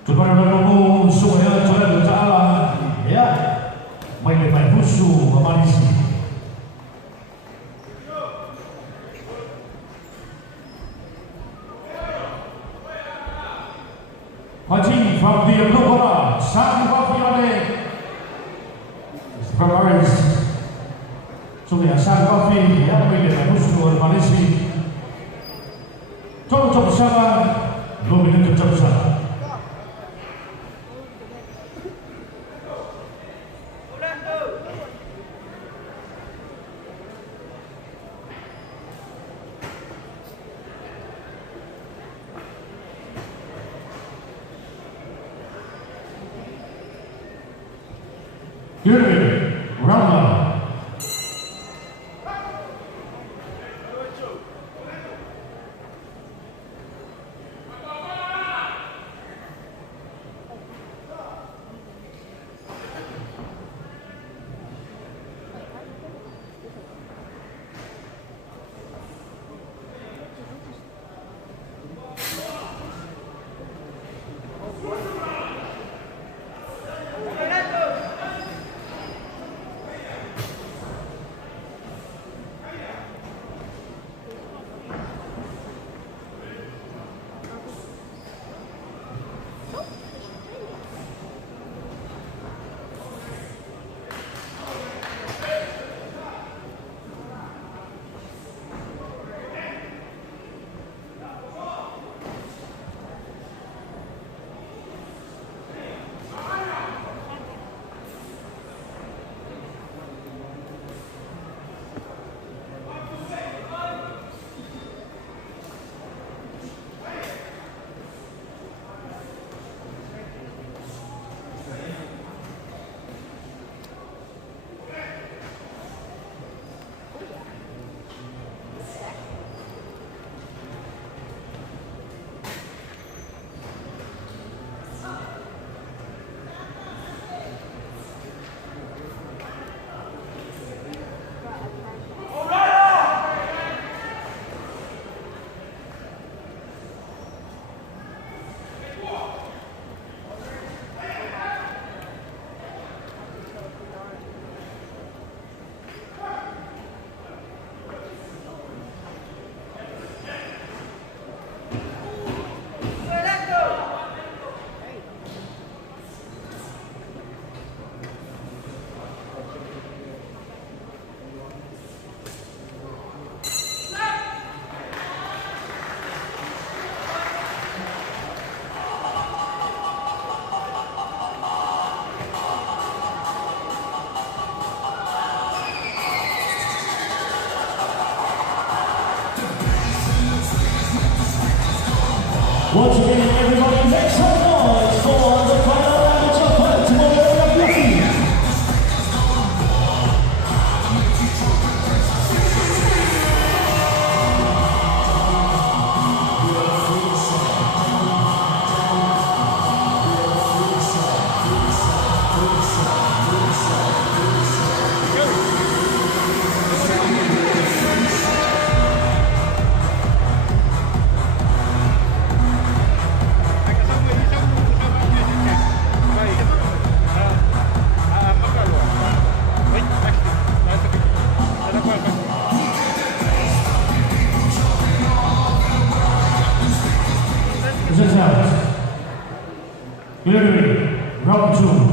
Saudara-saudara semuanya, saudara Ta'ala, ya, main-main khusyuk memarisi. Haji from the blue corner, Sang Bafiane, Ferraris. Sudah Sang Bafi, ya, main-main khusyuk memarisi. Coba bersama, belum ini coba bersama. Yuri Rama. Once again, everybody, make some noise for the final amateur fight tomorrow at UFC. This is out. Clearing, round 2.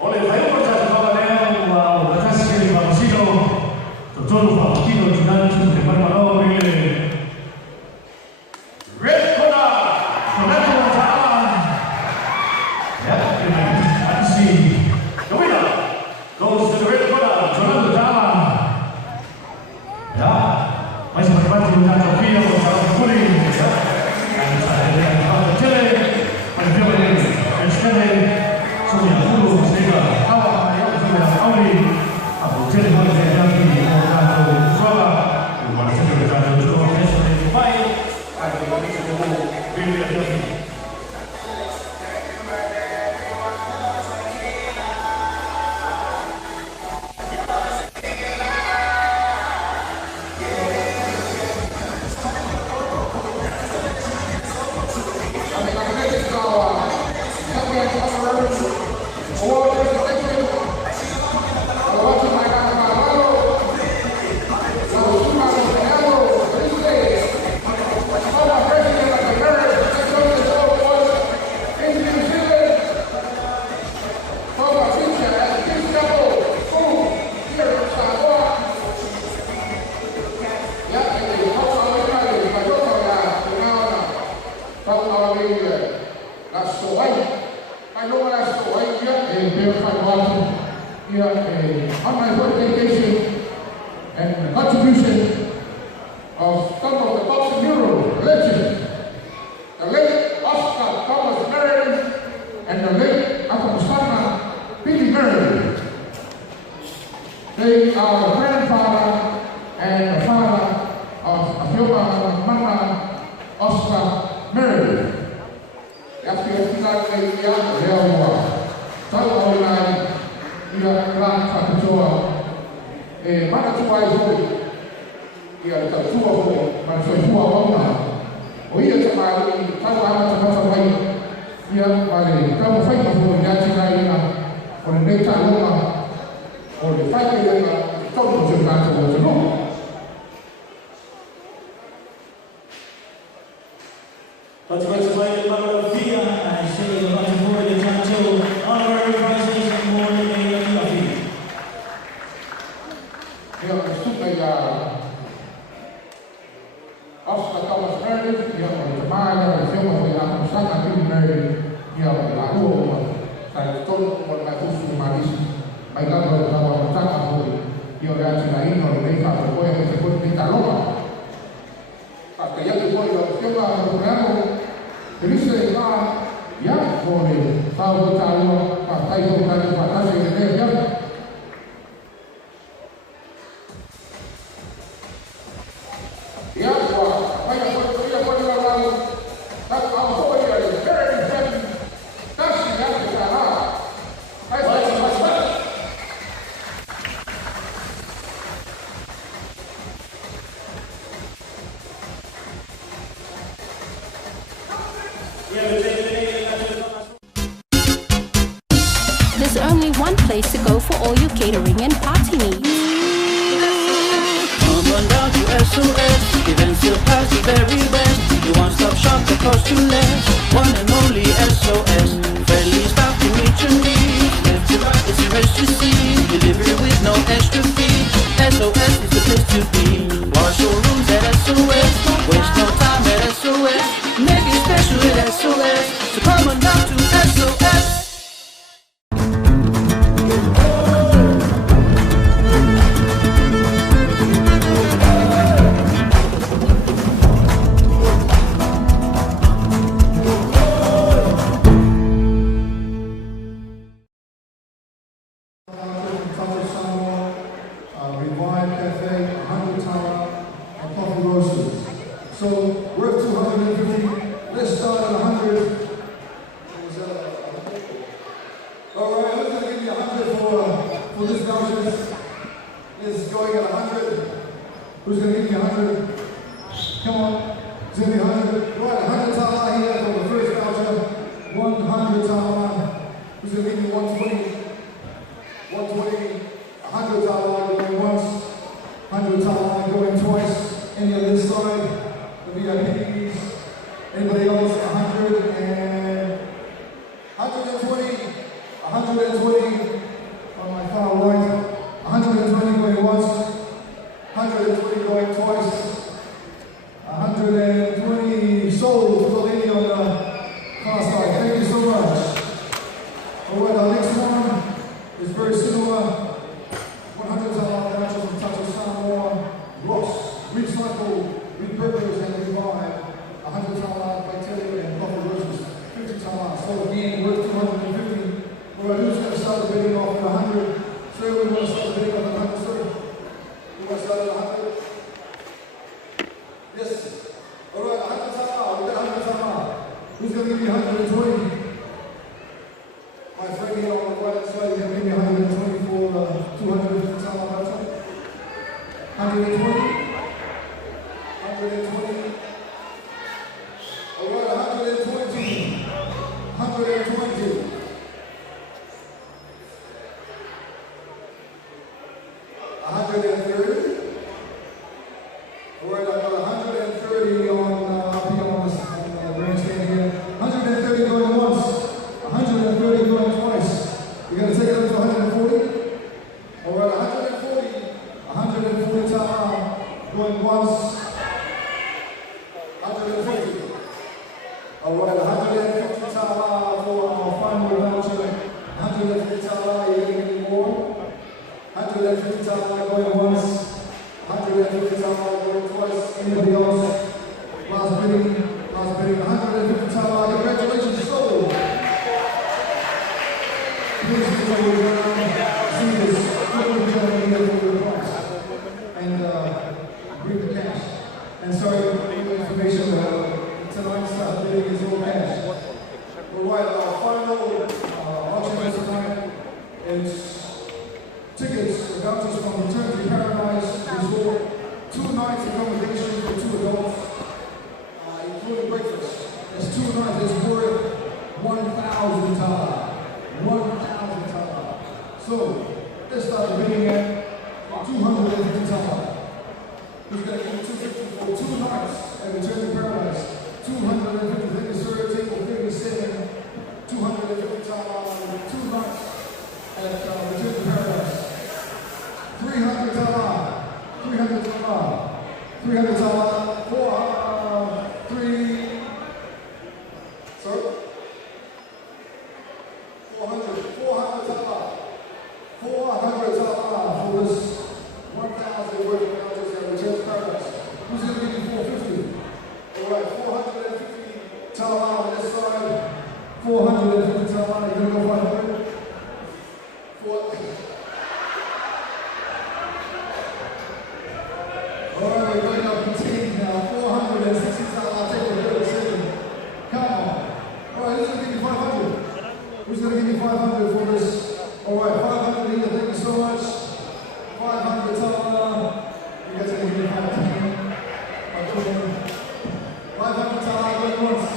Ole hayuko kwa leo wa wakati wa msino totoro kwa kilo tunatu kwa maro ile red corner Ronaldo Tala yeah see the winner goes to the red corner Ronaldo Tala yeah mais uma parte do Tato Pia o Tato Puri and Chile and Philippines and Chile so we have full sega our only Abu Chile was the champion of Tato Sola we want to see the Tato Sola national fight and we want to go really on my birthday dedication and the contribution of some of the boxing hero legends, the late Oscar Thomas Merrill and the late Akamsana Billy Merrill. They are the grandfather and the father of Afioma Mama Oscar Merrill. After ia kran katoa mana tua iho ia tatua ho mana foi tua ona o ia te mai tau ana te mata mai ia mare kamo fai ko ia te nai na o le neta loma o le fai ke ia todo o janto o te no Let's go to the number of Via and say the button for the Janto honorary prizes and more than Oscar Thomas Merrill, ia o te maia, o whioma o ia Akamsana Billy Merrill, ia o la rua sai tono o la usu marisi, mai lava o tawa o taka hoi, ia o le ati na ino o le reifa o koe o te koe ni taloma. Paka ia te koe o whioma o reano, te rise e maa, ia o le whao o talua, pa tai o tani patase e te ia. There's only one place to go for all your catering and party needs. Come on down to SOS, events surpass the very best. You one-stop shop that costs you less. One and only SOS, friendly staff to meet your needs. Left to right, it's a rest you see. Delivery with no extra fee. SOS is the place to be. Wash your rooms at SOS. Don't waste no time at SOS. Make it special at SOS. So come on down to SOS. So worth 250. Let's start at 100. All right, who's gonna give me 100 for this voucher? This is going at 100. Who's gonna give me 100? Come on, give me 100. Right, 100 tala here for the first voucher. 100 tala. Who's gonna give me 120? 120. 100 tala going once. 100 tala going twice. Any on this side? The VIPs. Anybody else? 100 and 120. 120. right, our next one is very similar. 100 matches from Tato Samoa, Ross, recycle, repurpose and revive. 100 bacteria and buffer roses. 50 so again worth 250. Alright, who's going to start the bidding off at 100? Sir, we want to start the bidding off at 100, sir? We want to start at 100? Yes. Alright, 100 we got 100 Who's going to give me 120? My friend here on the right side is going to give me 120 for 250 voucher. 120? 120? Alright, 120. 120. 130. Alright, I got 130 on the grandstand here. 130 going once. 130 going twice. You're going to take it up to 140? Alright, 140. 140 time going once. 150. Alright, 150 time for our final voucher. 150 time, you're going to give me more. 150 time going once. 150 time going twice. Anybody else? Last bidding. 150 time. Congratulations, sold. Please do see this. Quickly join me for your price. And bring the cash. And sorry for the information, tonight's bidding is all cash. Alright, our final auction tonight is tickets, vouchers from Return to Paradise Resort, 2 nights accommodation for 2 adults, including breakfast. It's 2 nights, it's worth 1,000 tala. 1,000 tala. So, let's start bidding at 250 tala. Who's going to give 250 for 2 nights at Return to Paradise? 250, thank you sir, table 37, 250 tala, 2 nights at Return to Paradise. 300 tala, 300 tala, 300 tala, 400 tala, 400 tala for this 1,000 worth of vouchers at Return to Paradise. Who's going to give me 450? Alright, 450 tala on this side, 450 tala, you're going to go 500? Alright, we're going up to team now. 460 tala, I'll take the 37. Come on. Alright, who's going to give me 500? Who's going to give me 500 for this? Alright, 500 here, thank you so much. 500 tala. You guys are going to give me 500. 500 tala going once.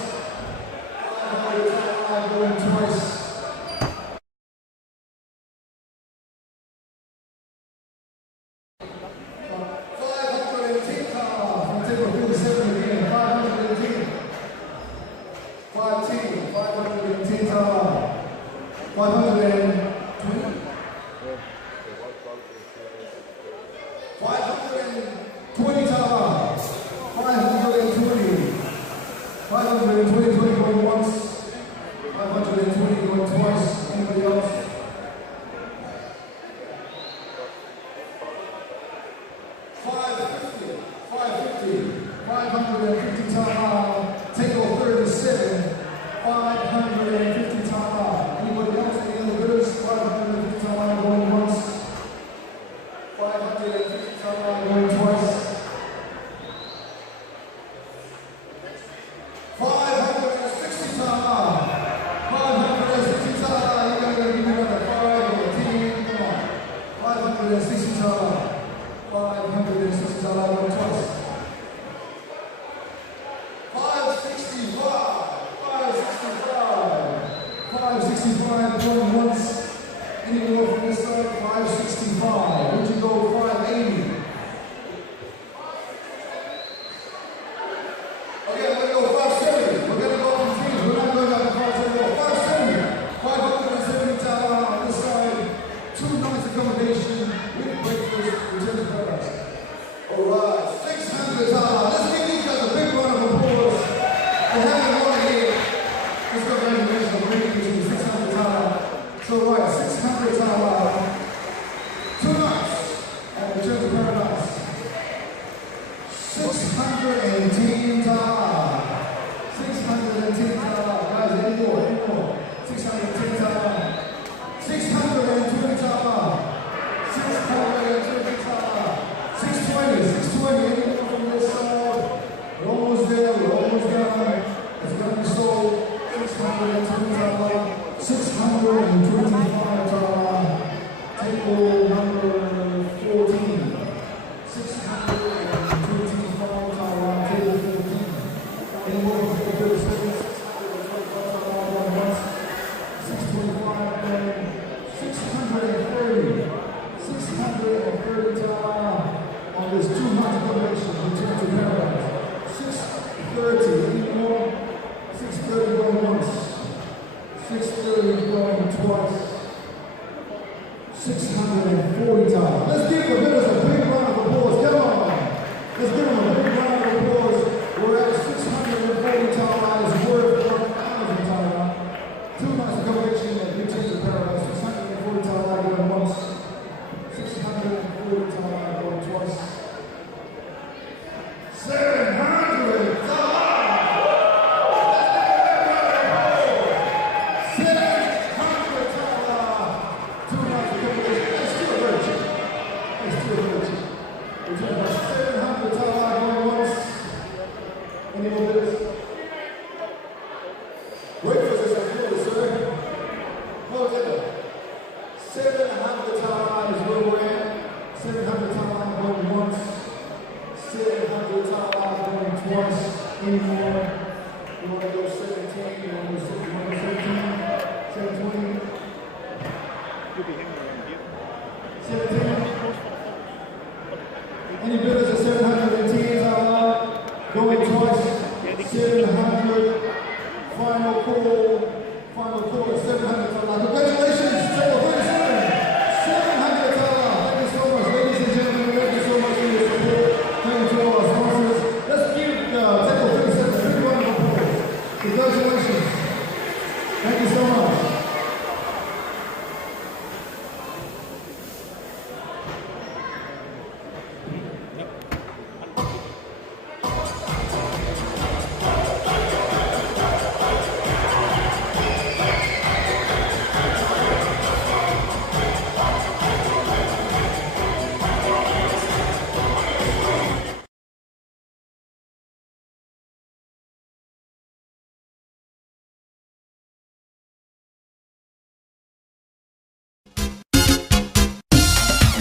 500 tala going twice. $560.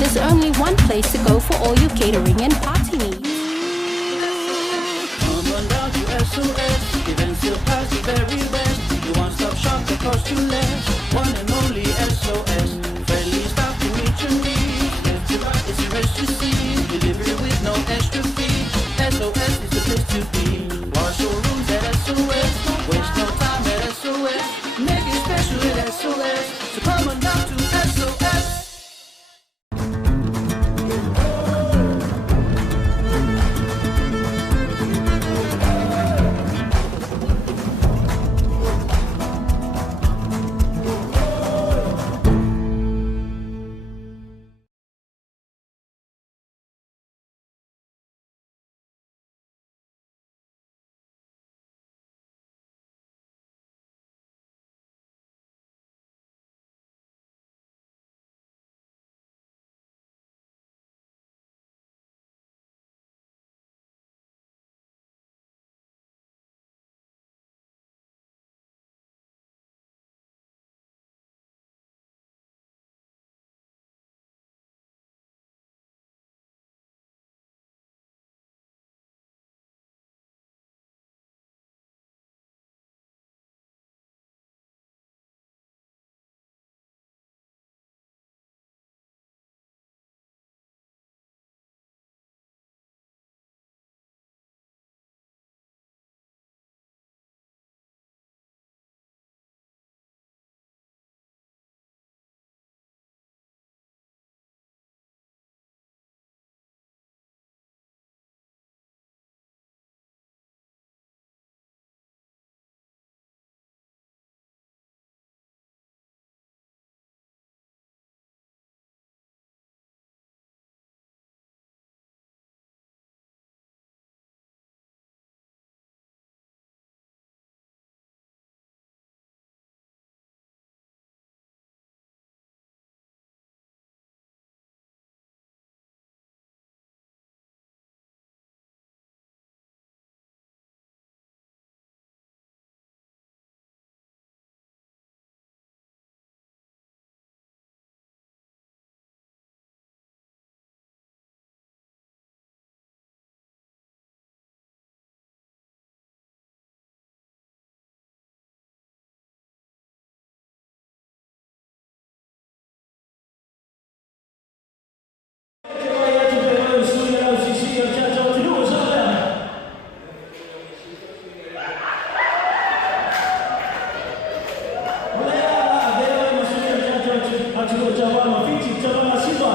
There's only one place to go for all your catering and party needs. Come on down to SOS, events will pass the very best. You one-stop shop that costs you less. One and only SOS, friendly staff to meet your needs. Left to right, it's a rest you see. Delivery with no extra fee. SOS is the place to be. Wash your rooms at SOS, waste no time at SOS. Make it special at SOS, so come on down to SOS. Sio Chavana Fiji, Chavana Silva,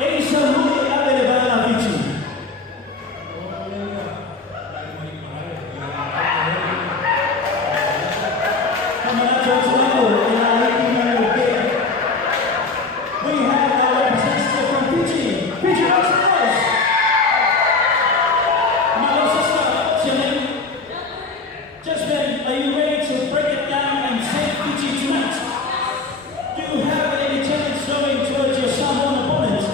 Aisha Muli Abelebana Fiji. We have our representative from Fiji. Fiji, what's the noise? My little sister, Jimmy. Jasmine, are you ready to break it down and save Fiji tonight? Do you have any challenge going towards your Samoan opponent?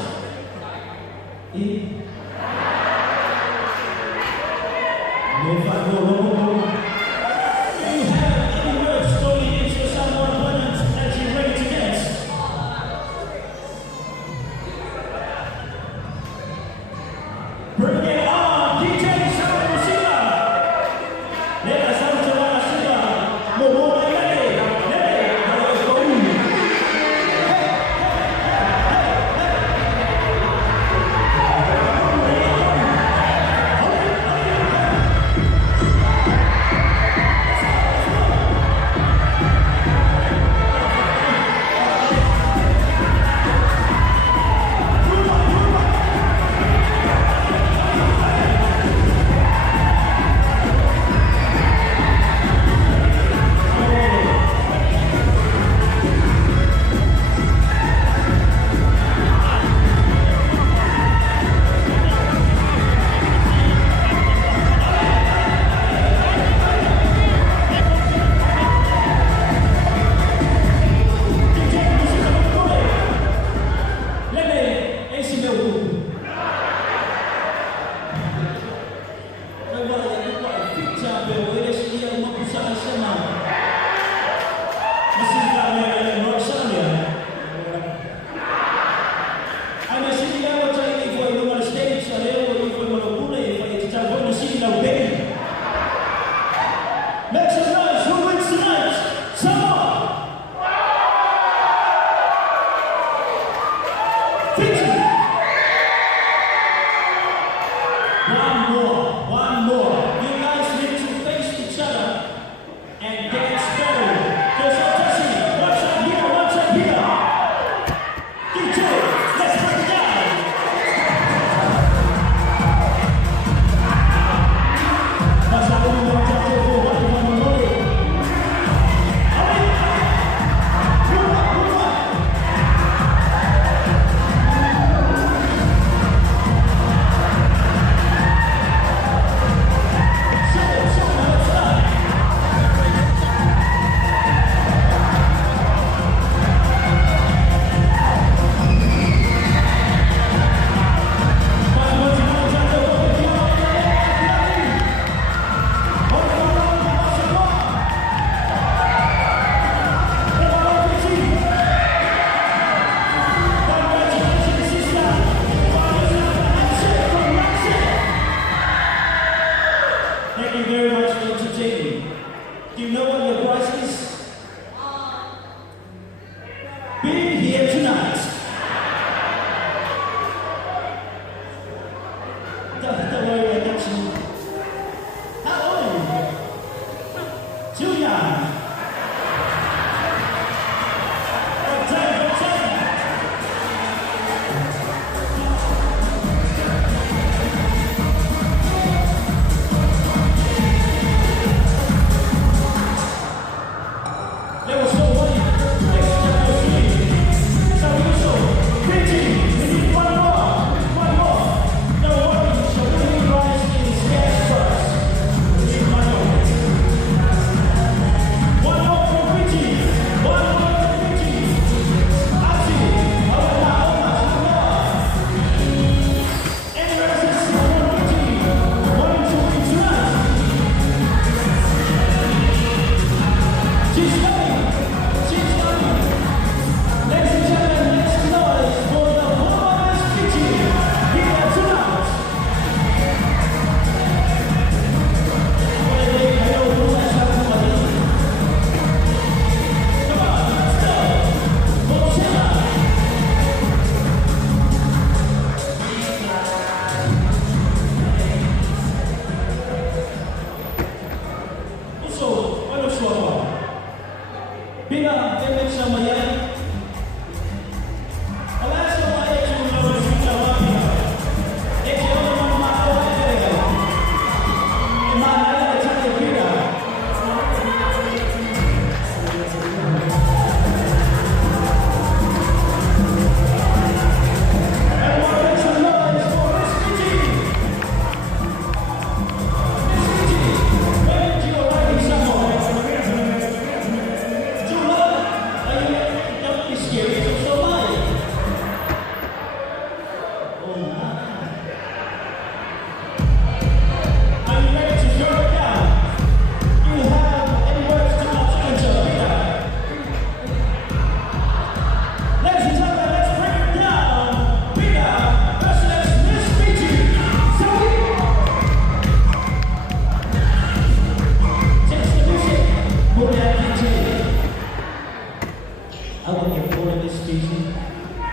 Fiji.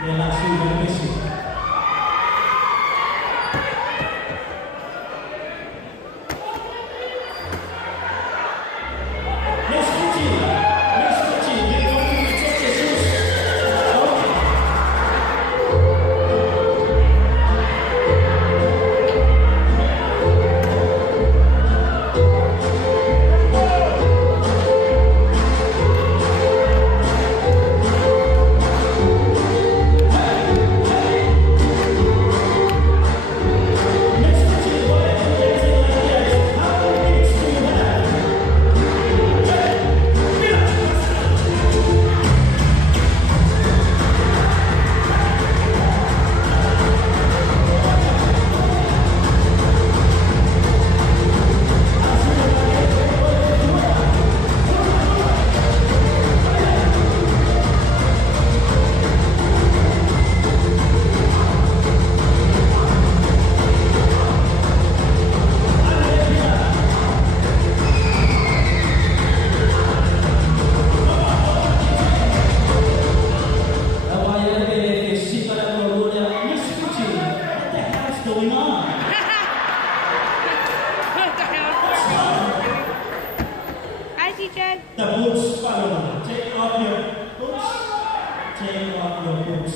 They're not too gonna miss you. Miss Fiji, they don't need to touch your shoes. The boots, follow. Take off your boots. Take off your boots.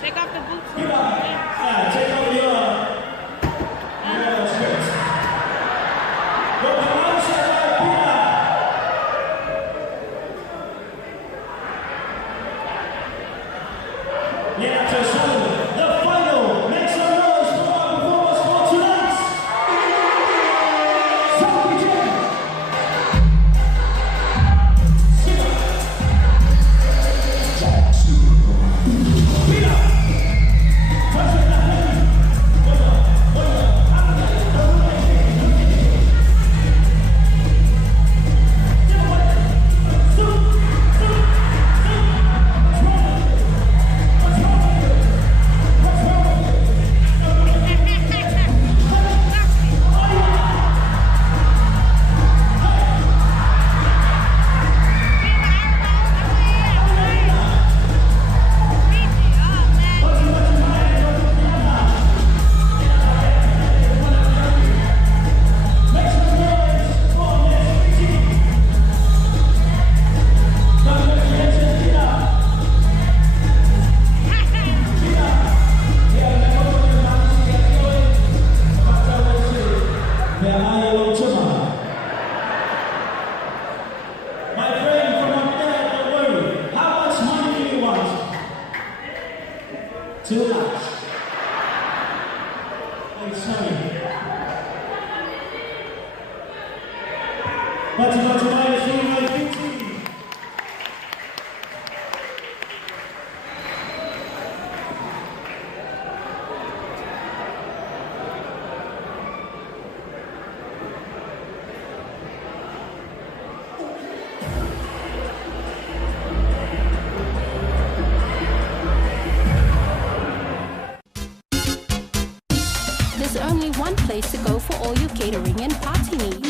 Take off the boots. Take off your skirts. Go to outside, Peter. Yeah, to show the final. Make some noise for our performance for tonight. Sophie Jen. My friend from up there, don't worry. How much money do you want? Too much. I'm sorry. But you got to buy a shoe like 50. There's only one place to go for all your catering and party needs.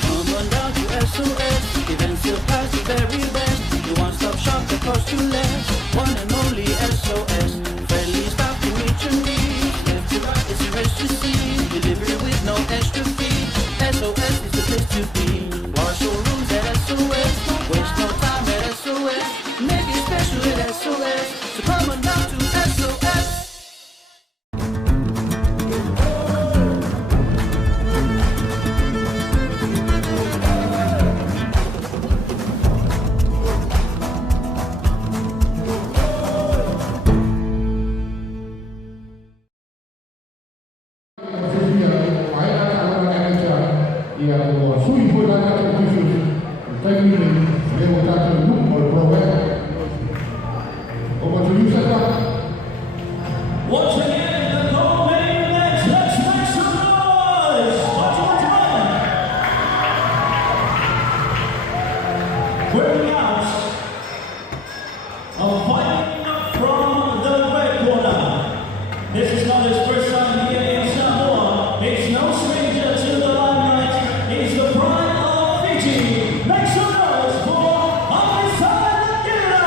Come on down to SOS, events surpass the very best. You one-stop shop that costs you less. One and only SOS, friendly staff to meet your needs. Left to right is the rest you see. Delivery with no extra fee. SOS is the place to be. Wash your rooms at SOS. Waste no time at SOS. Make it special at SOS. So come on down to SOS. Once again, the co-main event. Let's make some noise. What you want to bring out a fight from the red corner. This is not his first time here in Samoa. It's no stranger to the limelight. He's the pride of Fiji. Make some noise for Alisai Nagila.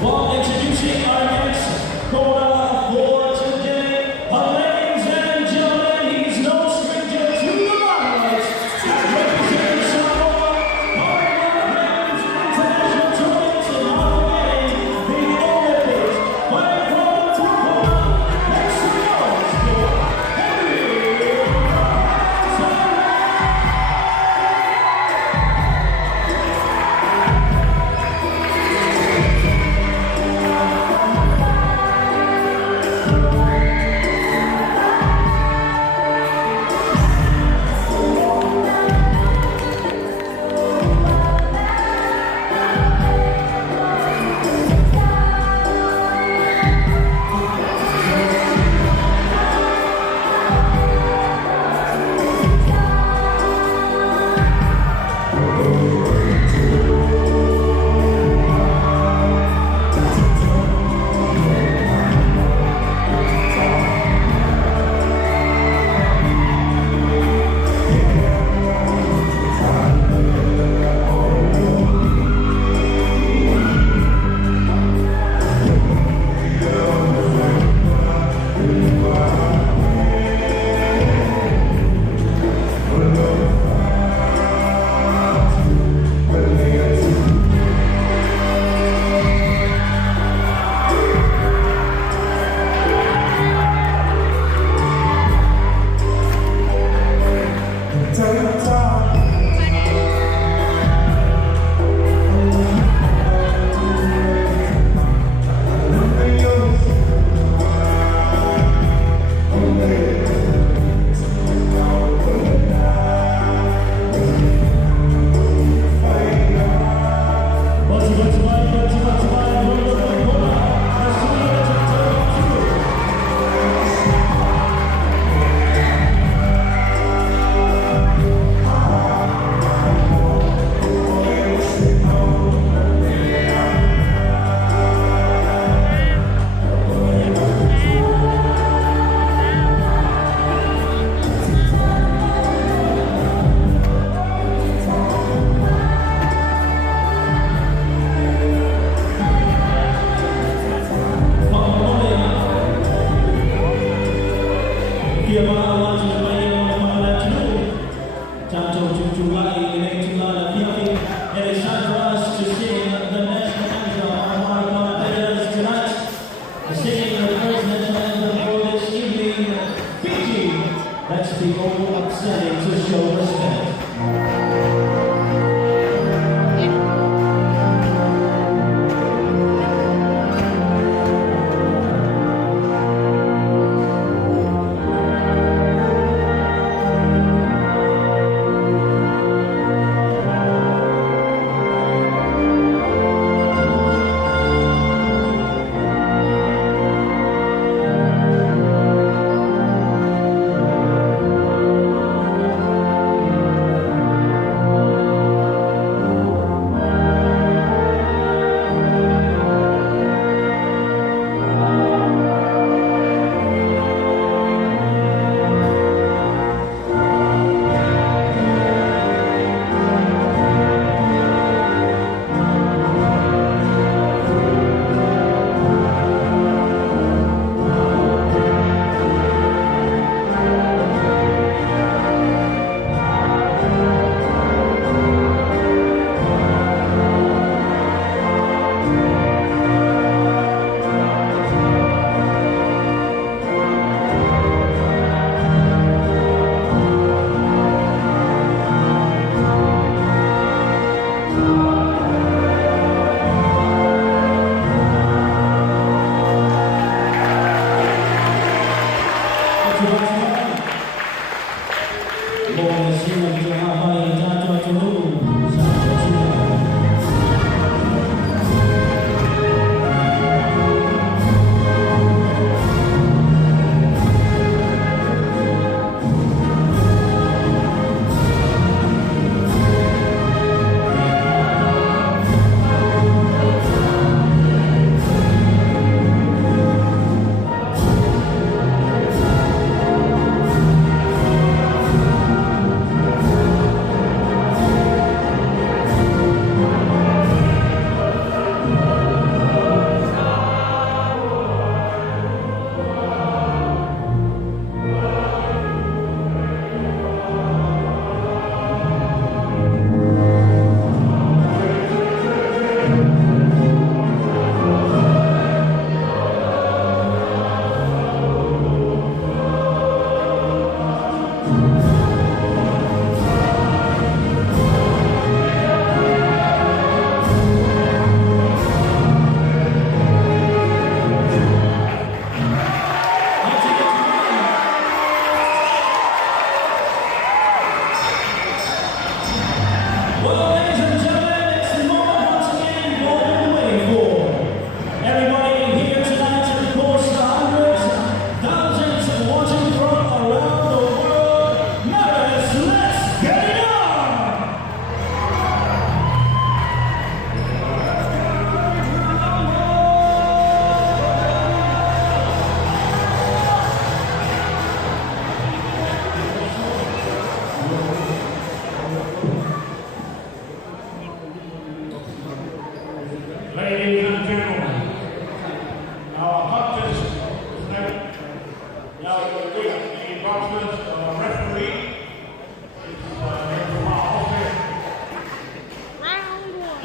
While introducing our next quota for today, ladies and gentlemen, he's no stranger to the limelight. Representing Samoa, Paralympics International Tournament and navigating the Olympics. Playing from Brooklyn, Mexico, Henry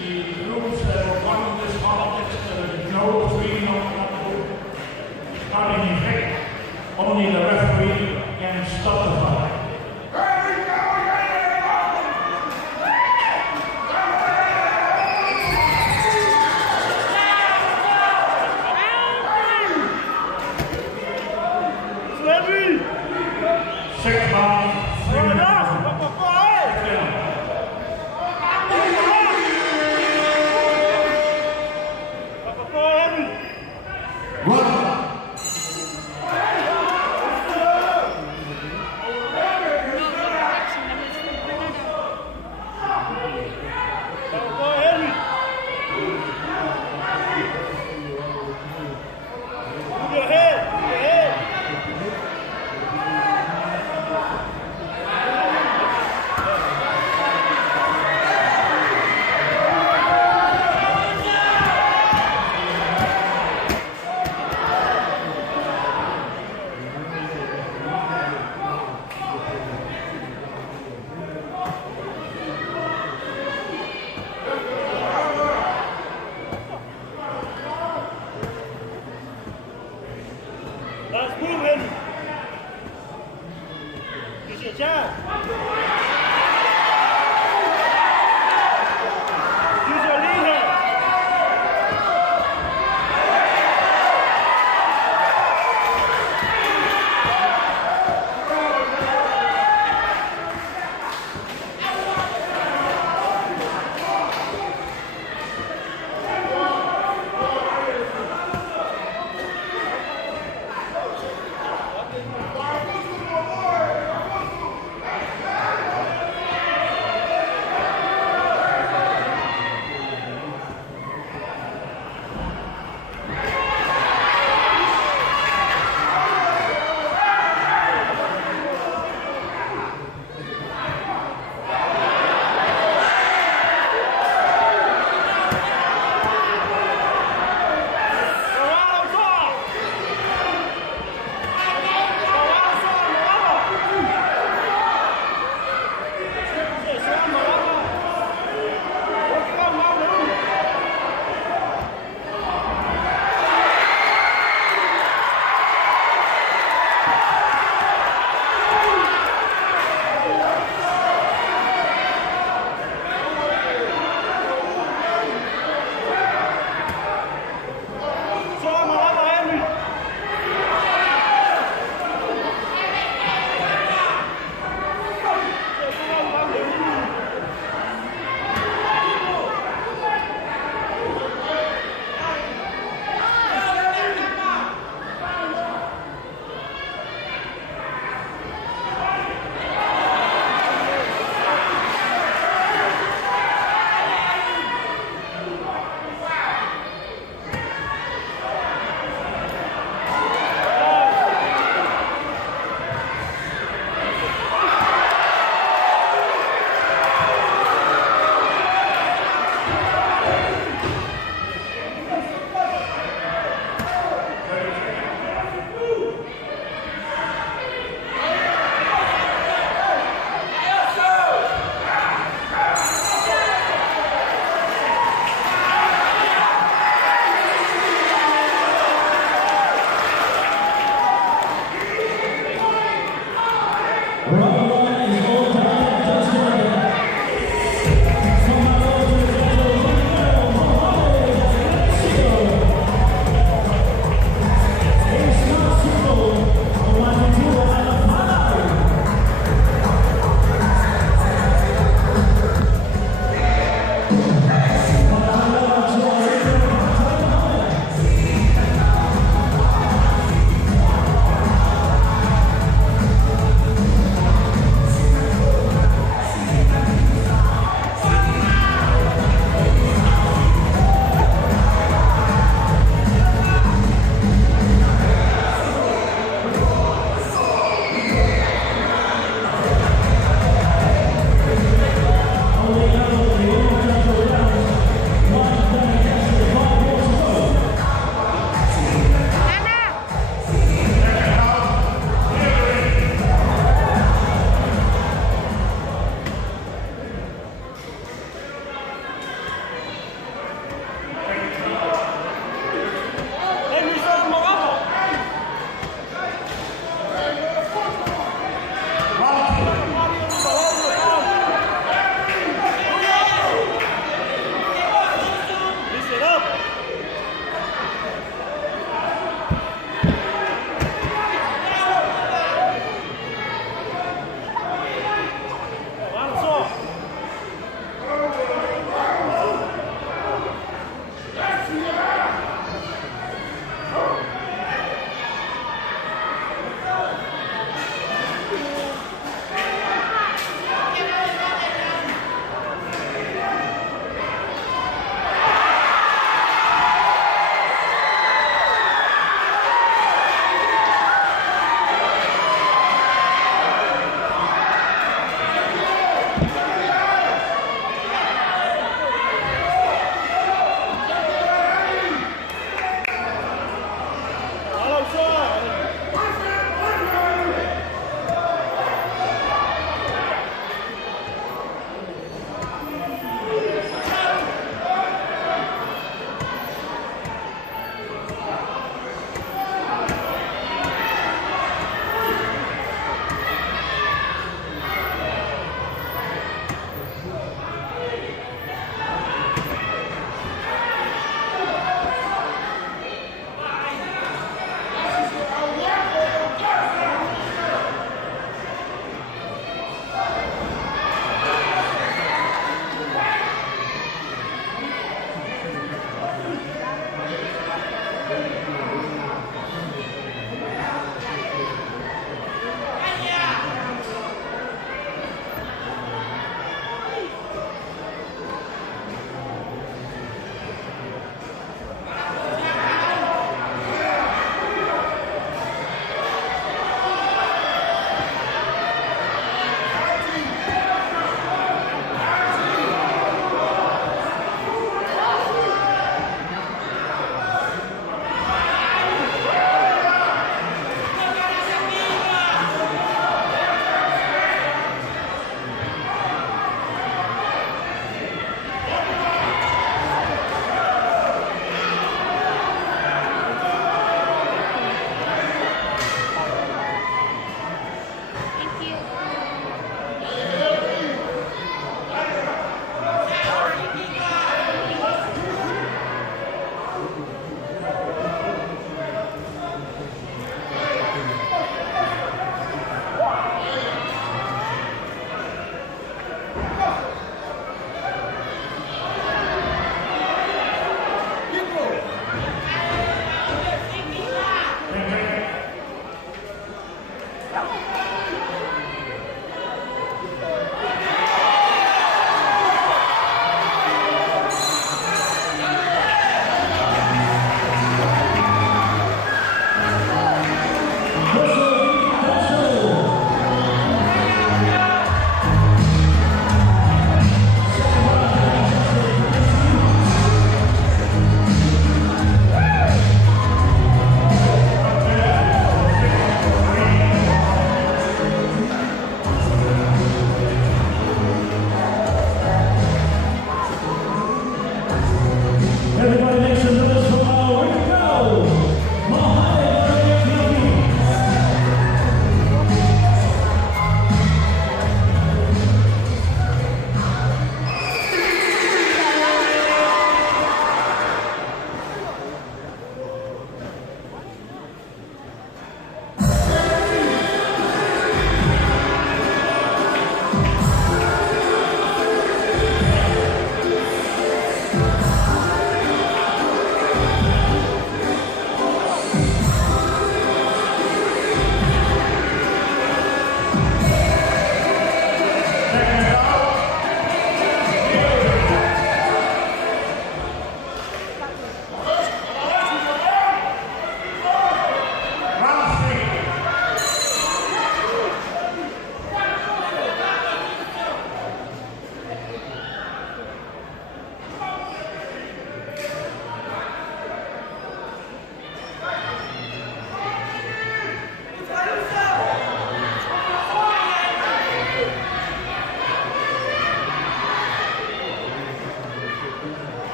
The rules that were governing this contest, no three, no not in effect. Only the referee can stop the fight. Six rounds, 3 minutes.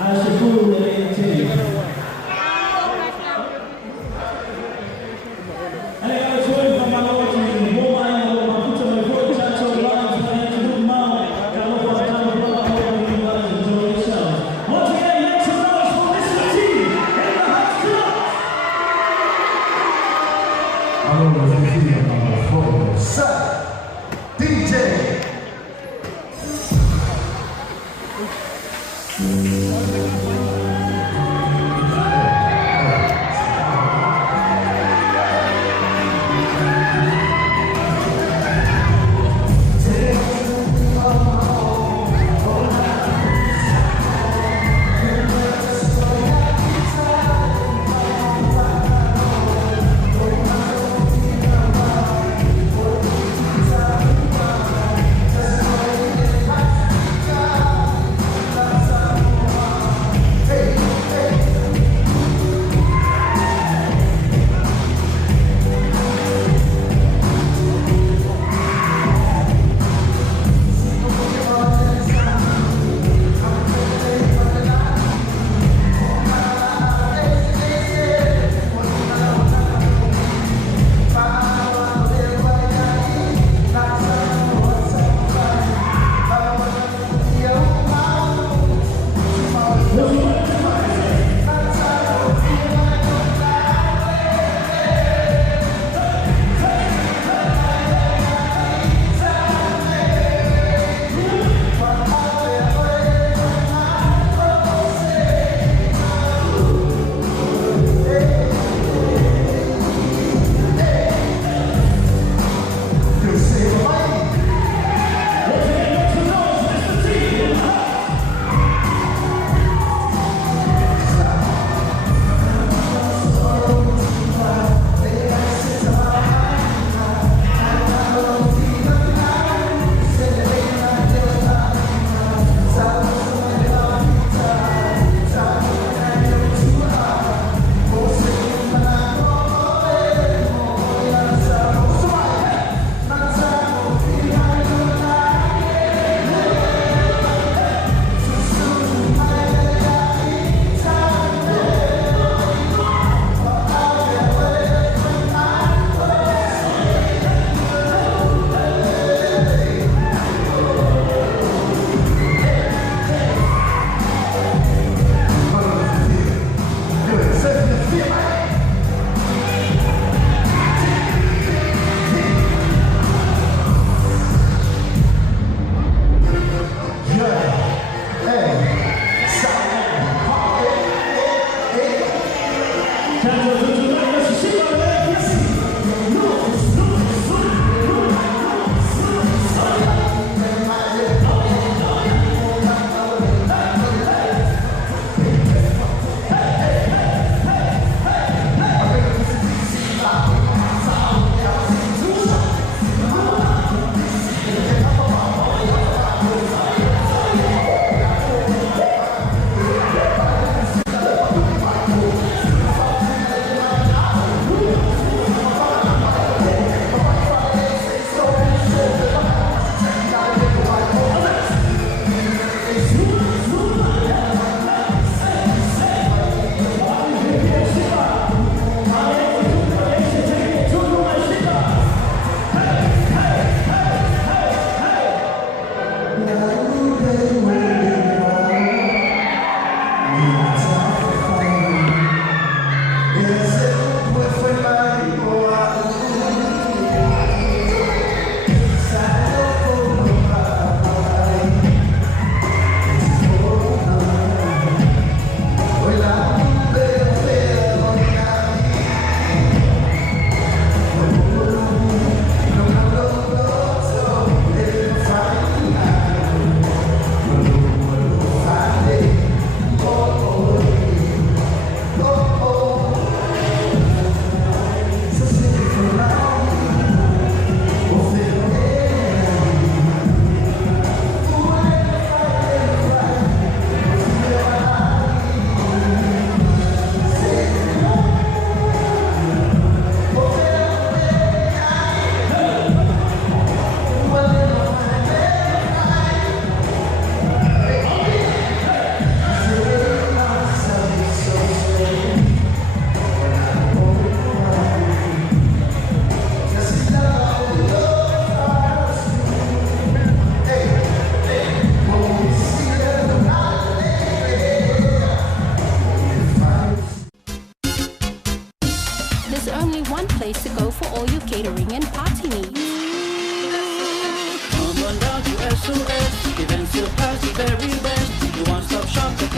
Ashukuru Lelete.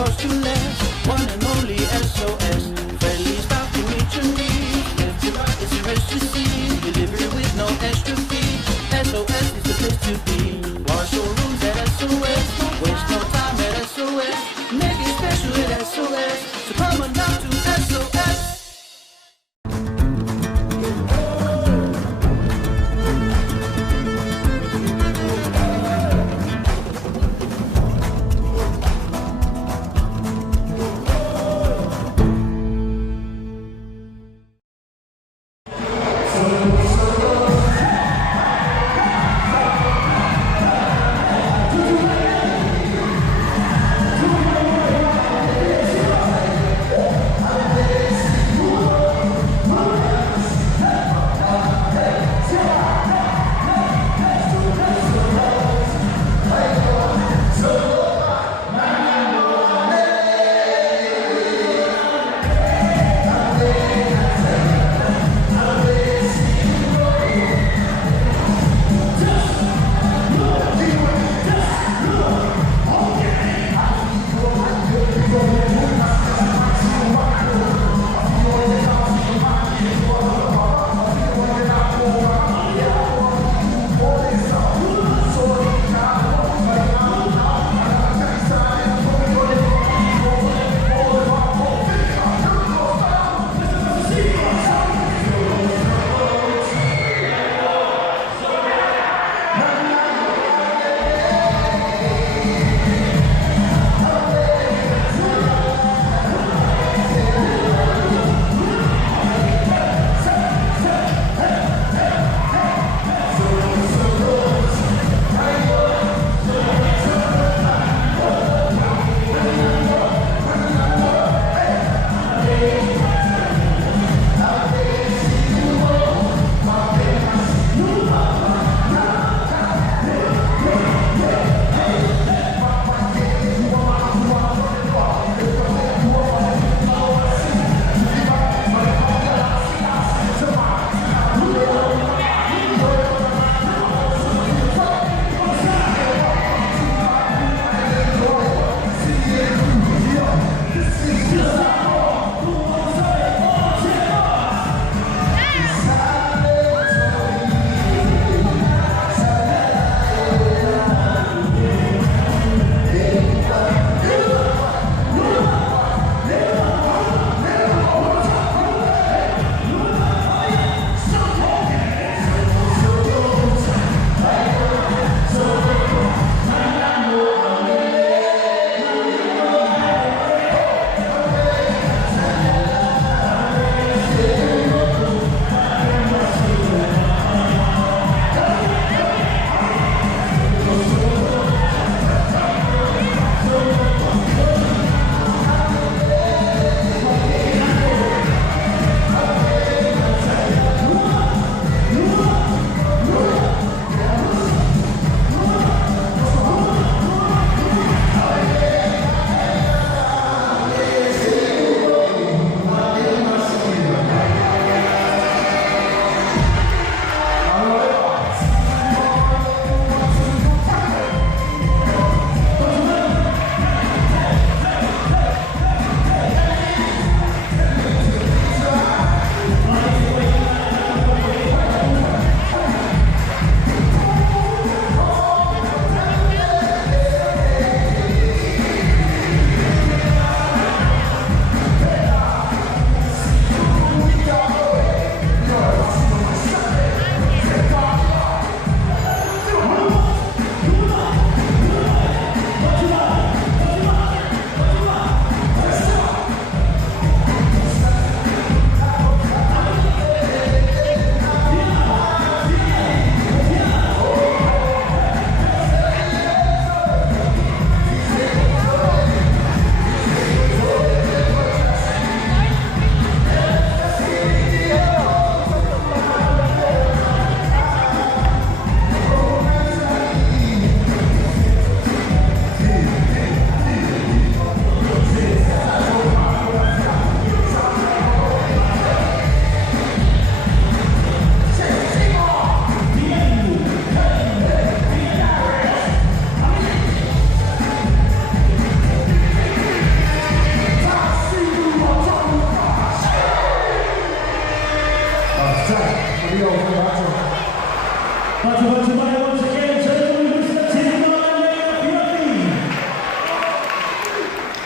cost you less. One and only SOS. Friendly stop to meet your needs. Left to right, it's a rest you see. Delivery with no extra fee. SOS is the place to be. Wash your rooms at SOS. Don't waste no time at SOS. Make it special at SOS. So come on down to SOS.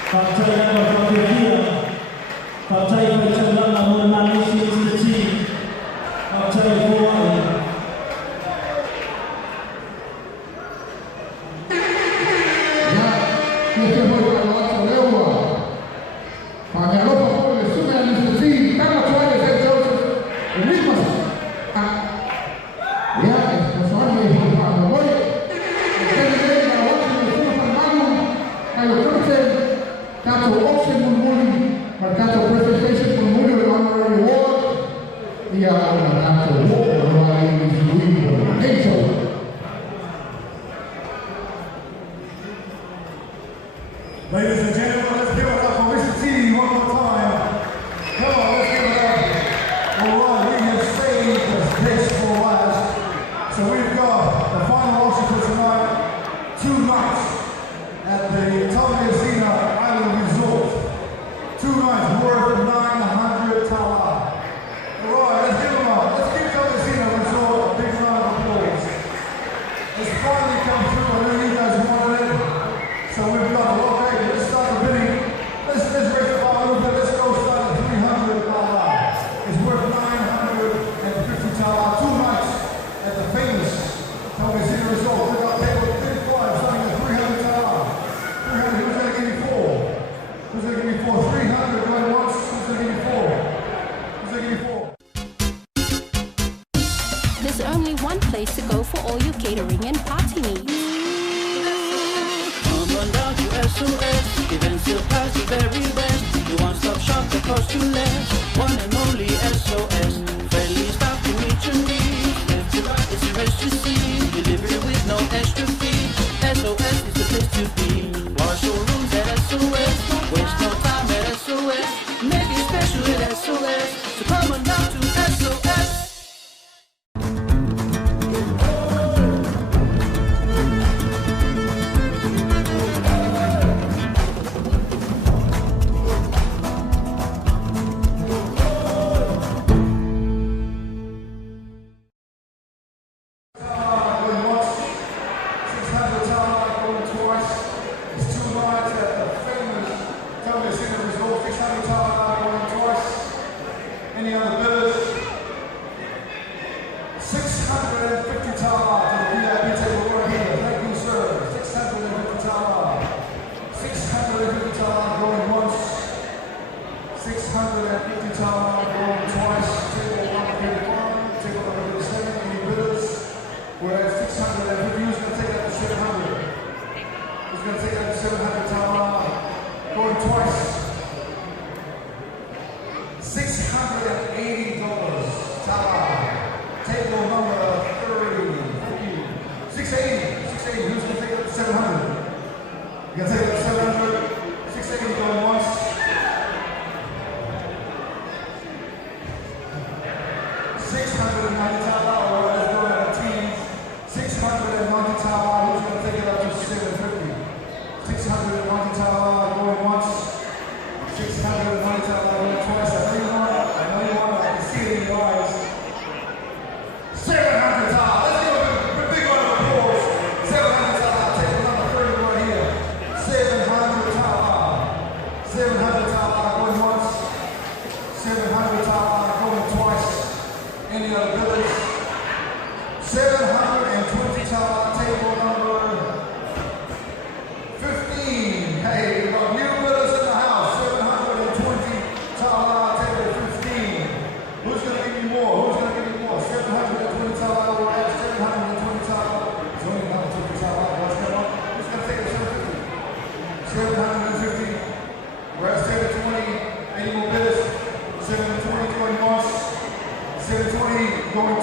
Partai yang berbahagia, partai berjalan menangisi institusi, partai Hawaii. Ladies and gentlemen, let's give it up for Mr. T one more time. Come on, let's give it up. All right, we have saved this for last. So we've got the final auction for tonight. 2 nights at the Tommyasina Island Resort. 2 nights worth 900 tala. All right, let's give them up. Let's give Tommyasina Resort a big round of applause. It's finally come through. I know you guys wanted it. So we've got a lot. Let's start the bidding. Let's raise the bar over. Let's go start at 300 tala. It's worth 950 tala. 2 nights at the famous Tommyasina Resort. We got table 35 starting at 300 tala. 300. Who's gonna give me 4? Who's gonna give me 4? 300 going once. Who's gonna give me 4? Who's gonna give me 4? There's only one place to go for all your catering and party needs. SOS, events surpass the very best. You one-stop shop that costs you less. One and only SOS, friendly staff to meet your needs. Left to right, it's the rest you see. Delivery with no extra fee. SOS is the place to be. Our showrooms at SOS, waste no time at SOS. Make it special at SOS, so come on down to SOS. Any other bidders? 650 tala to the VIP table over here. Thank you, sir. 650 tala. 650 tala going once. 650 tala going twice. Table 151, table 157. Any bidders? We're at 650. Who's going to take that to 700? Who's going to take that to 700 tala? Going twice. $680 tala. Table number 30, 680. 680. Who's gonna take it up to 700? You gonna take it up to 700? 680 going once. 690 tala. Alright, let's go to the teens. 690 tala. Who's gonna take it up to 750? 690 tala going once. 690 tala going twice. I know you want it. I can see it in your eyes. 700 tala. Let's give a big round of applause. 700 tala. Table number 30 right here. 700 tala. 700 tala going once. 700 tala going twice. Any other bidders? 720 tala. Table number 15. Hey, we got new bidders in the house. 720 tala. Table 15. Who's gonna give me more? Who's gonna give me more? 720 tala. We're at 720 tala. It's only 120 tala. What's going on? Who's gonna take the 750? 750. We're at 720. Any more bidders? 720 going once. 720 going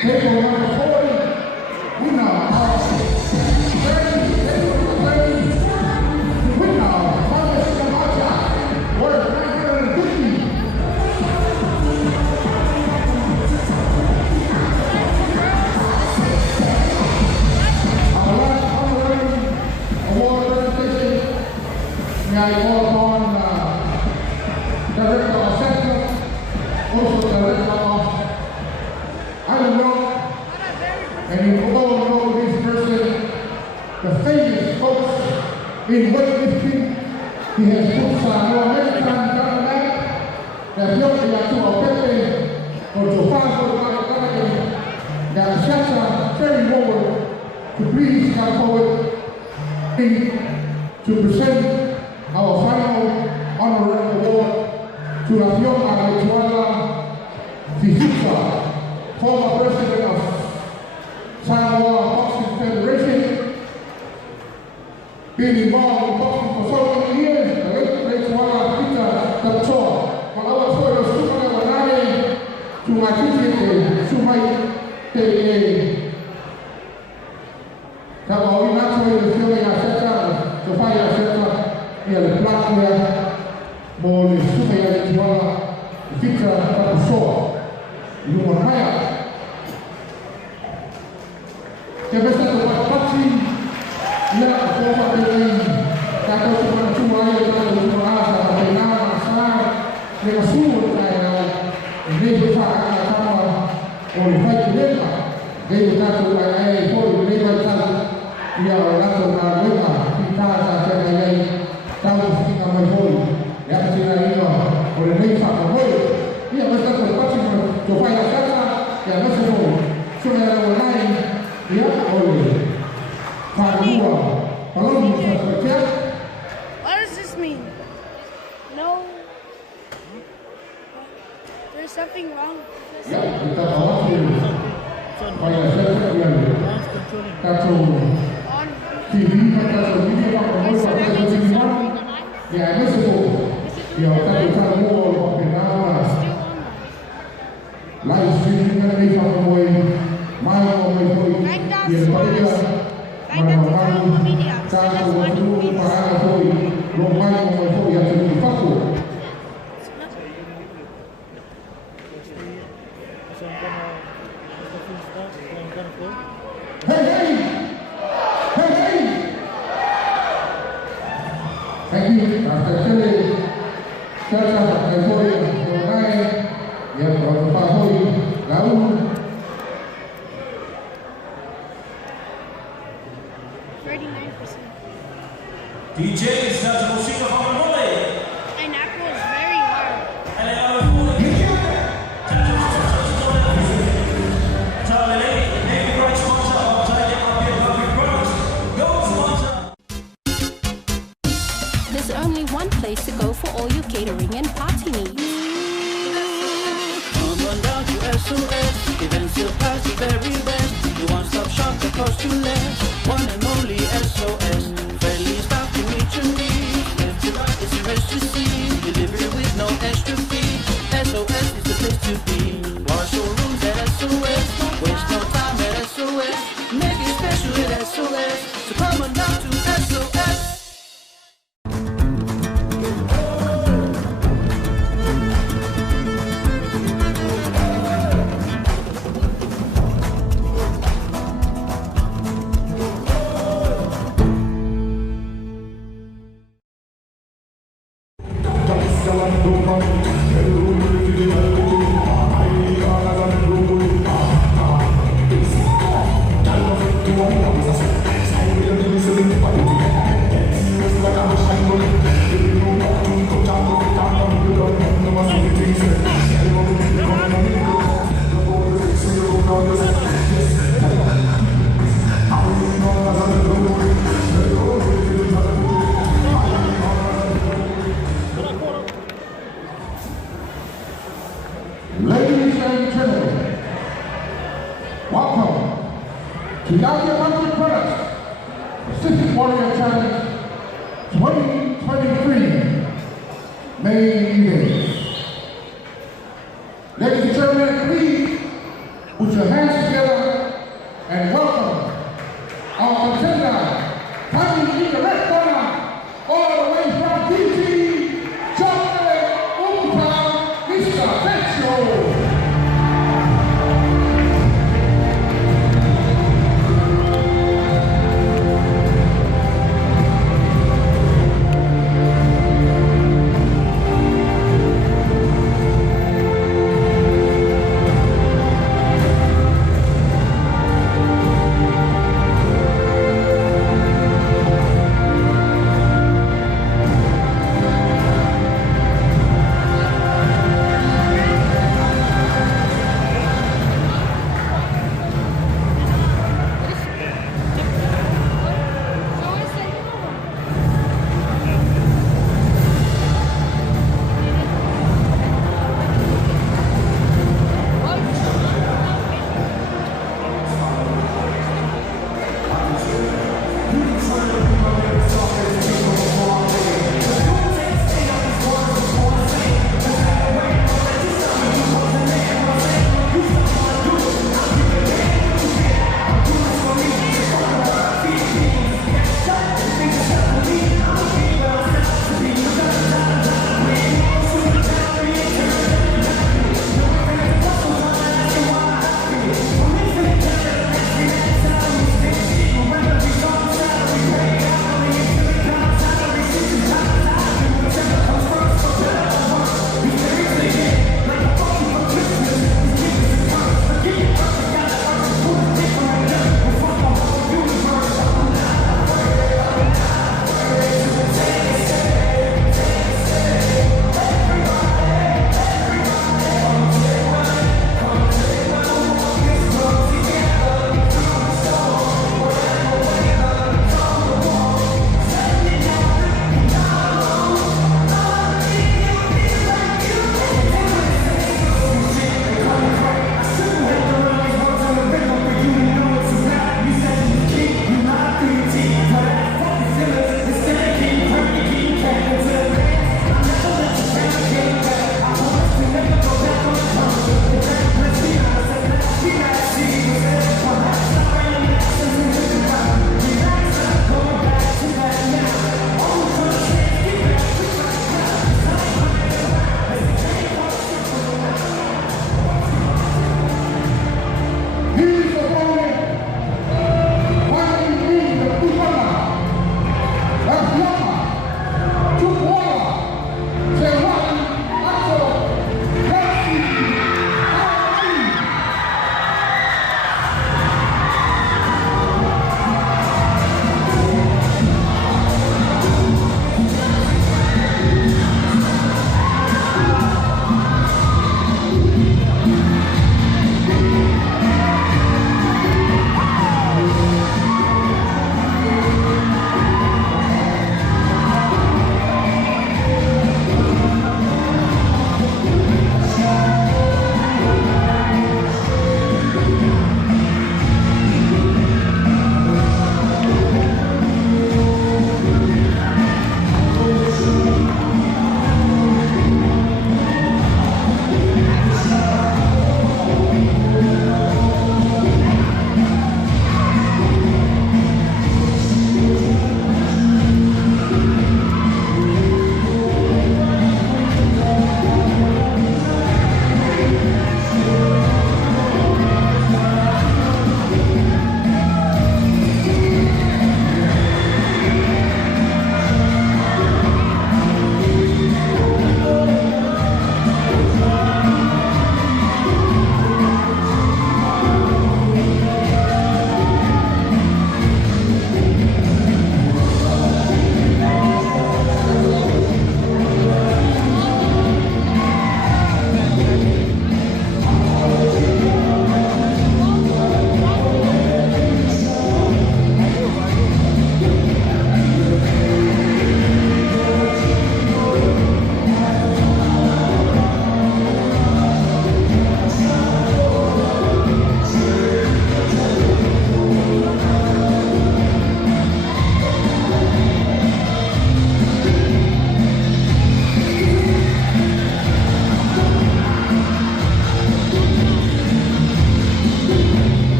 Table number 40, winner of 30, table number 30, winner of Thomas Camacha, worth 950. Our last honorary award presentation, may I call upon Director of Assessment, also Director of Island Rock, and you all know this person, the famous coach in weightlifting. He has put Samoa many times down the mat. There's no way to Pepe or to Faso that Shasha very forward to please come forward to present our final honorary award to Rafion Alechuala Fizuka, former president of Samoa Boxing Federation, been involved in boxing for so many years. The late Alechuala Peter Daptor, Malawa Soyo Sumana Wanane, to my teacher, Sumai Tele. Kama winacho ile sio ya sasa, tofaya sasa ya platform ya Mole Sumai Alechuala Peter Daptor. Lumon Haya. Kebesa tupati ya kutoka kwenye kata cuma ya kata kuasa penama sana ni masuru kaya ni befaa kama olifanya lema ndio tatu kaya kwa lema tatu ya watu na lema kitaka kama yeye tangu kufika mahali ya katika hiyo olifanya kwa moyo ya besa tupati tofaya sasa ya masoro sura ya walai ya ole Padua Paloma Fatia. What does this mean? No. There's something wrong with this. Ya, kita bawa supaya saya yang kata TV kata video apa apa kata TV ya ada semua ya kata semua pengawas live streaming kan ni sama boy mau boy dia pada mana kata waktu para boy romai boy yang sedang dipakai. Hey! Thank you, Pastor Chile. Church of the Holy Donai, yang berapa holy, Gaul. 39%. DJ Dr. Musika from Mole. And that was very hard. And then our Navy Bright sponsor of Tiger Appeal Public Products. Go sponsor. There's only one place to go for all your catering and party needs. Come on down to SOS, events surpass the very best. You one-stop shop that costs you less. One and only SOS, friendly staff to meet your needs. Left to right is the rest you see. Delivery with no extra fee. SOS is the place to be. Wash your rooms at SOS. Waste no time at SOS. Make it special at SOS. So come on down to SOS. Ladies and gentlemen, welcome to Yahya Public Products Pacific Warrior Challenge 2023 main event. Ladies and gentlemen, please Put your hands together and welcome our contender, coming in the red corner, all the way from DC, Chocolate Umpa, Mr. Petro.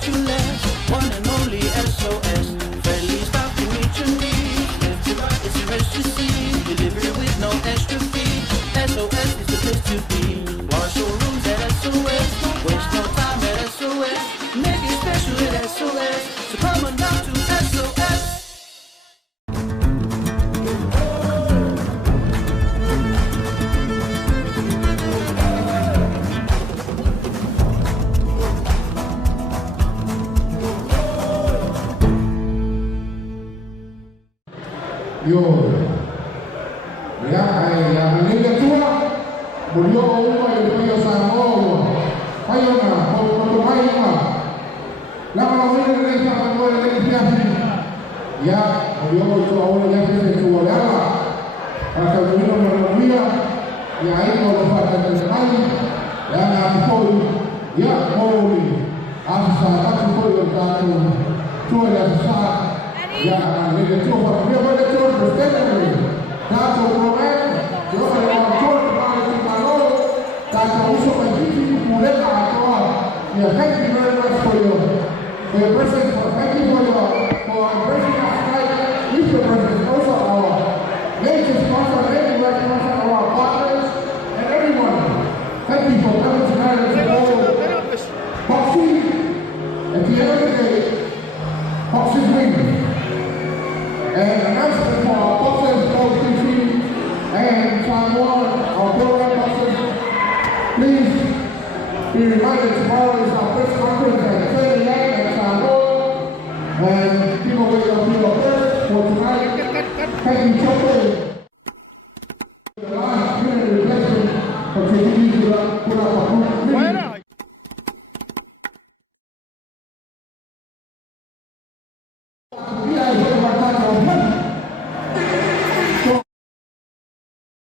cost you less. One and only SOS. Friendly stop to meet your needs. Left to right, it's a rest you see. Delivery with no extra fee. SOS is the place to be. Wash your rooms at SOS. Waste no time at SOS. Make it special at SOS. So come on down to SOS. Yo, ya familia tua murió uno y el pollo Samoa, pollo na, pollo maima, la mayoría de esta familia de Cristiano, ya murió su abuelo ya se suolaba, para que el niño no lo mira, y ahí no lo falta el semana, ya na pollo, ya mori, hasta acá tu pollo está tu la ya le dio por mí fue de todo respeto tanto Román yo se lo control para el calor tanto uso magnífico muleta a toda y thank you very much for your presence thank you for embracing us tonight with your presence also our major sponsor lady like sponsor our partners and everyone thank you for coming tonight and support Foxy at the end of the day Foxy's winning. And announcement for our boxers, both TV and Taiwan, our program boxers. Please be reminded tomorrow is our press conference at 10 a.m. at Taiwan. And give away your first for tonight. Thank you, Chocolate. The last minute reflection for TV to put up a group meeting. Yeah,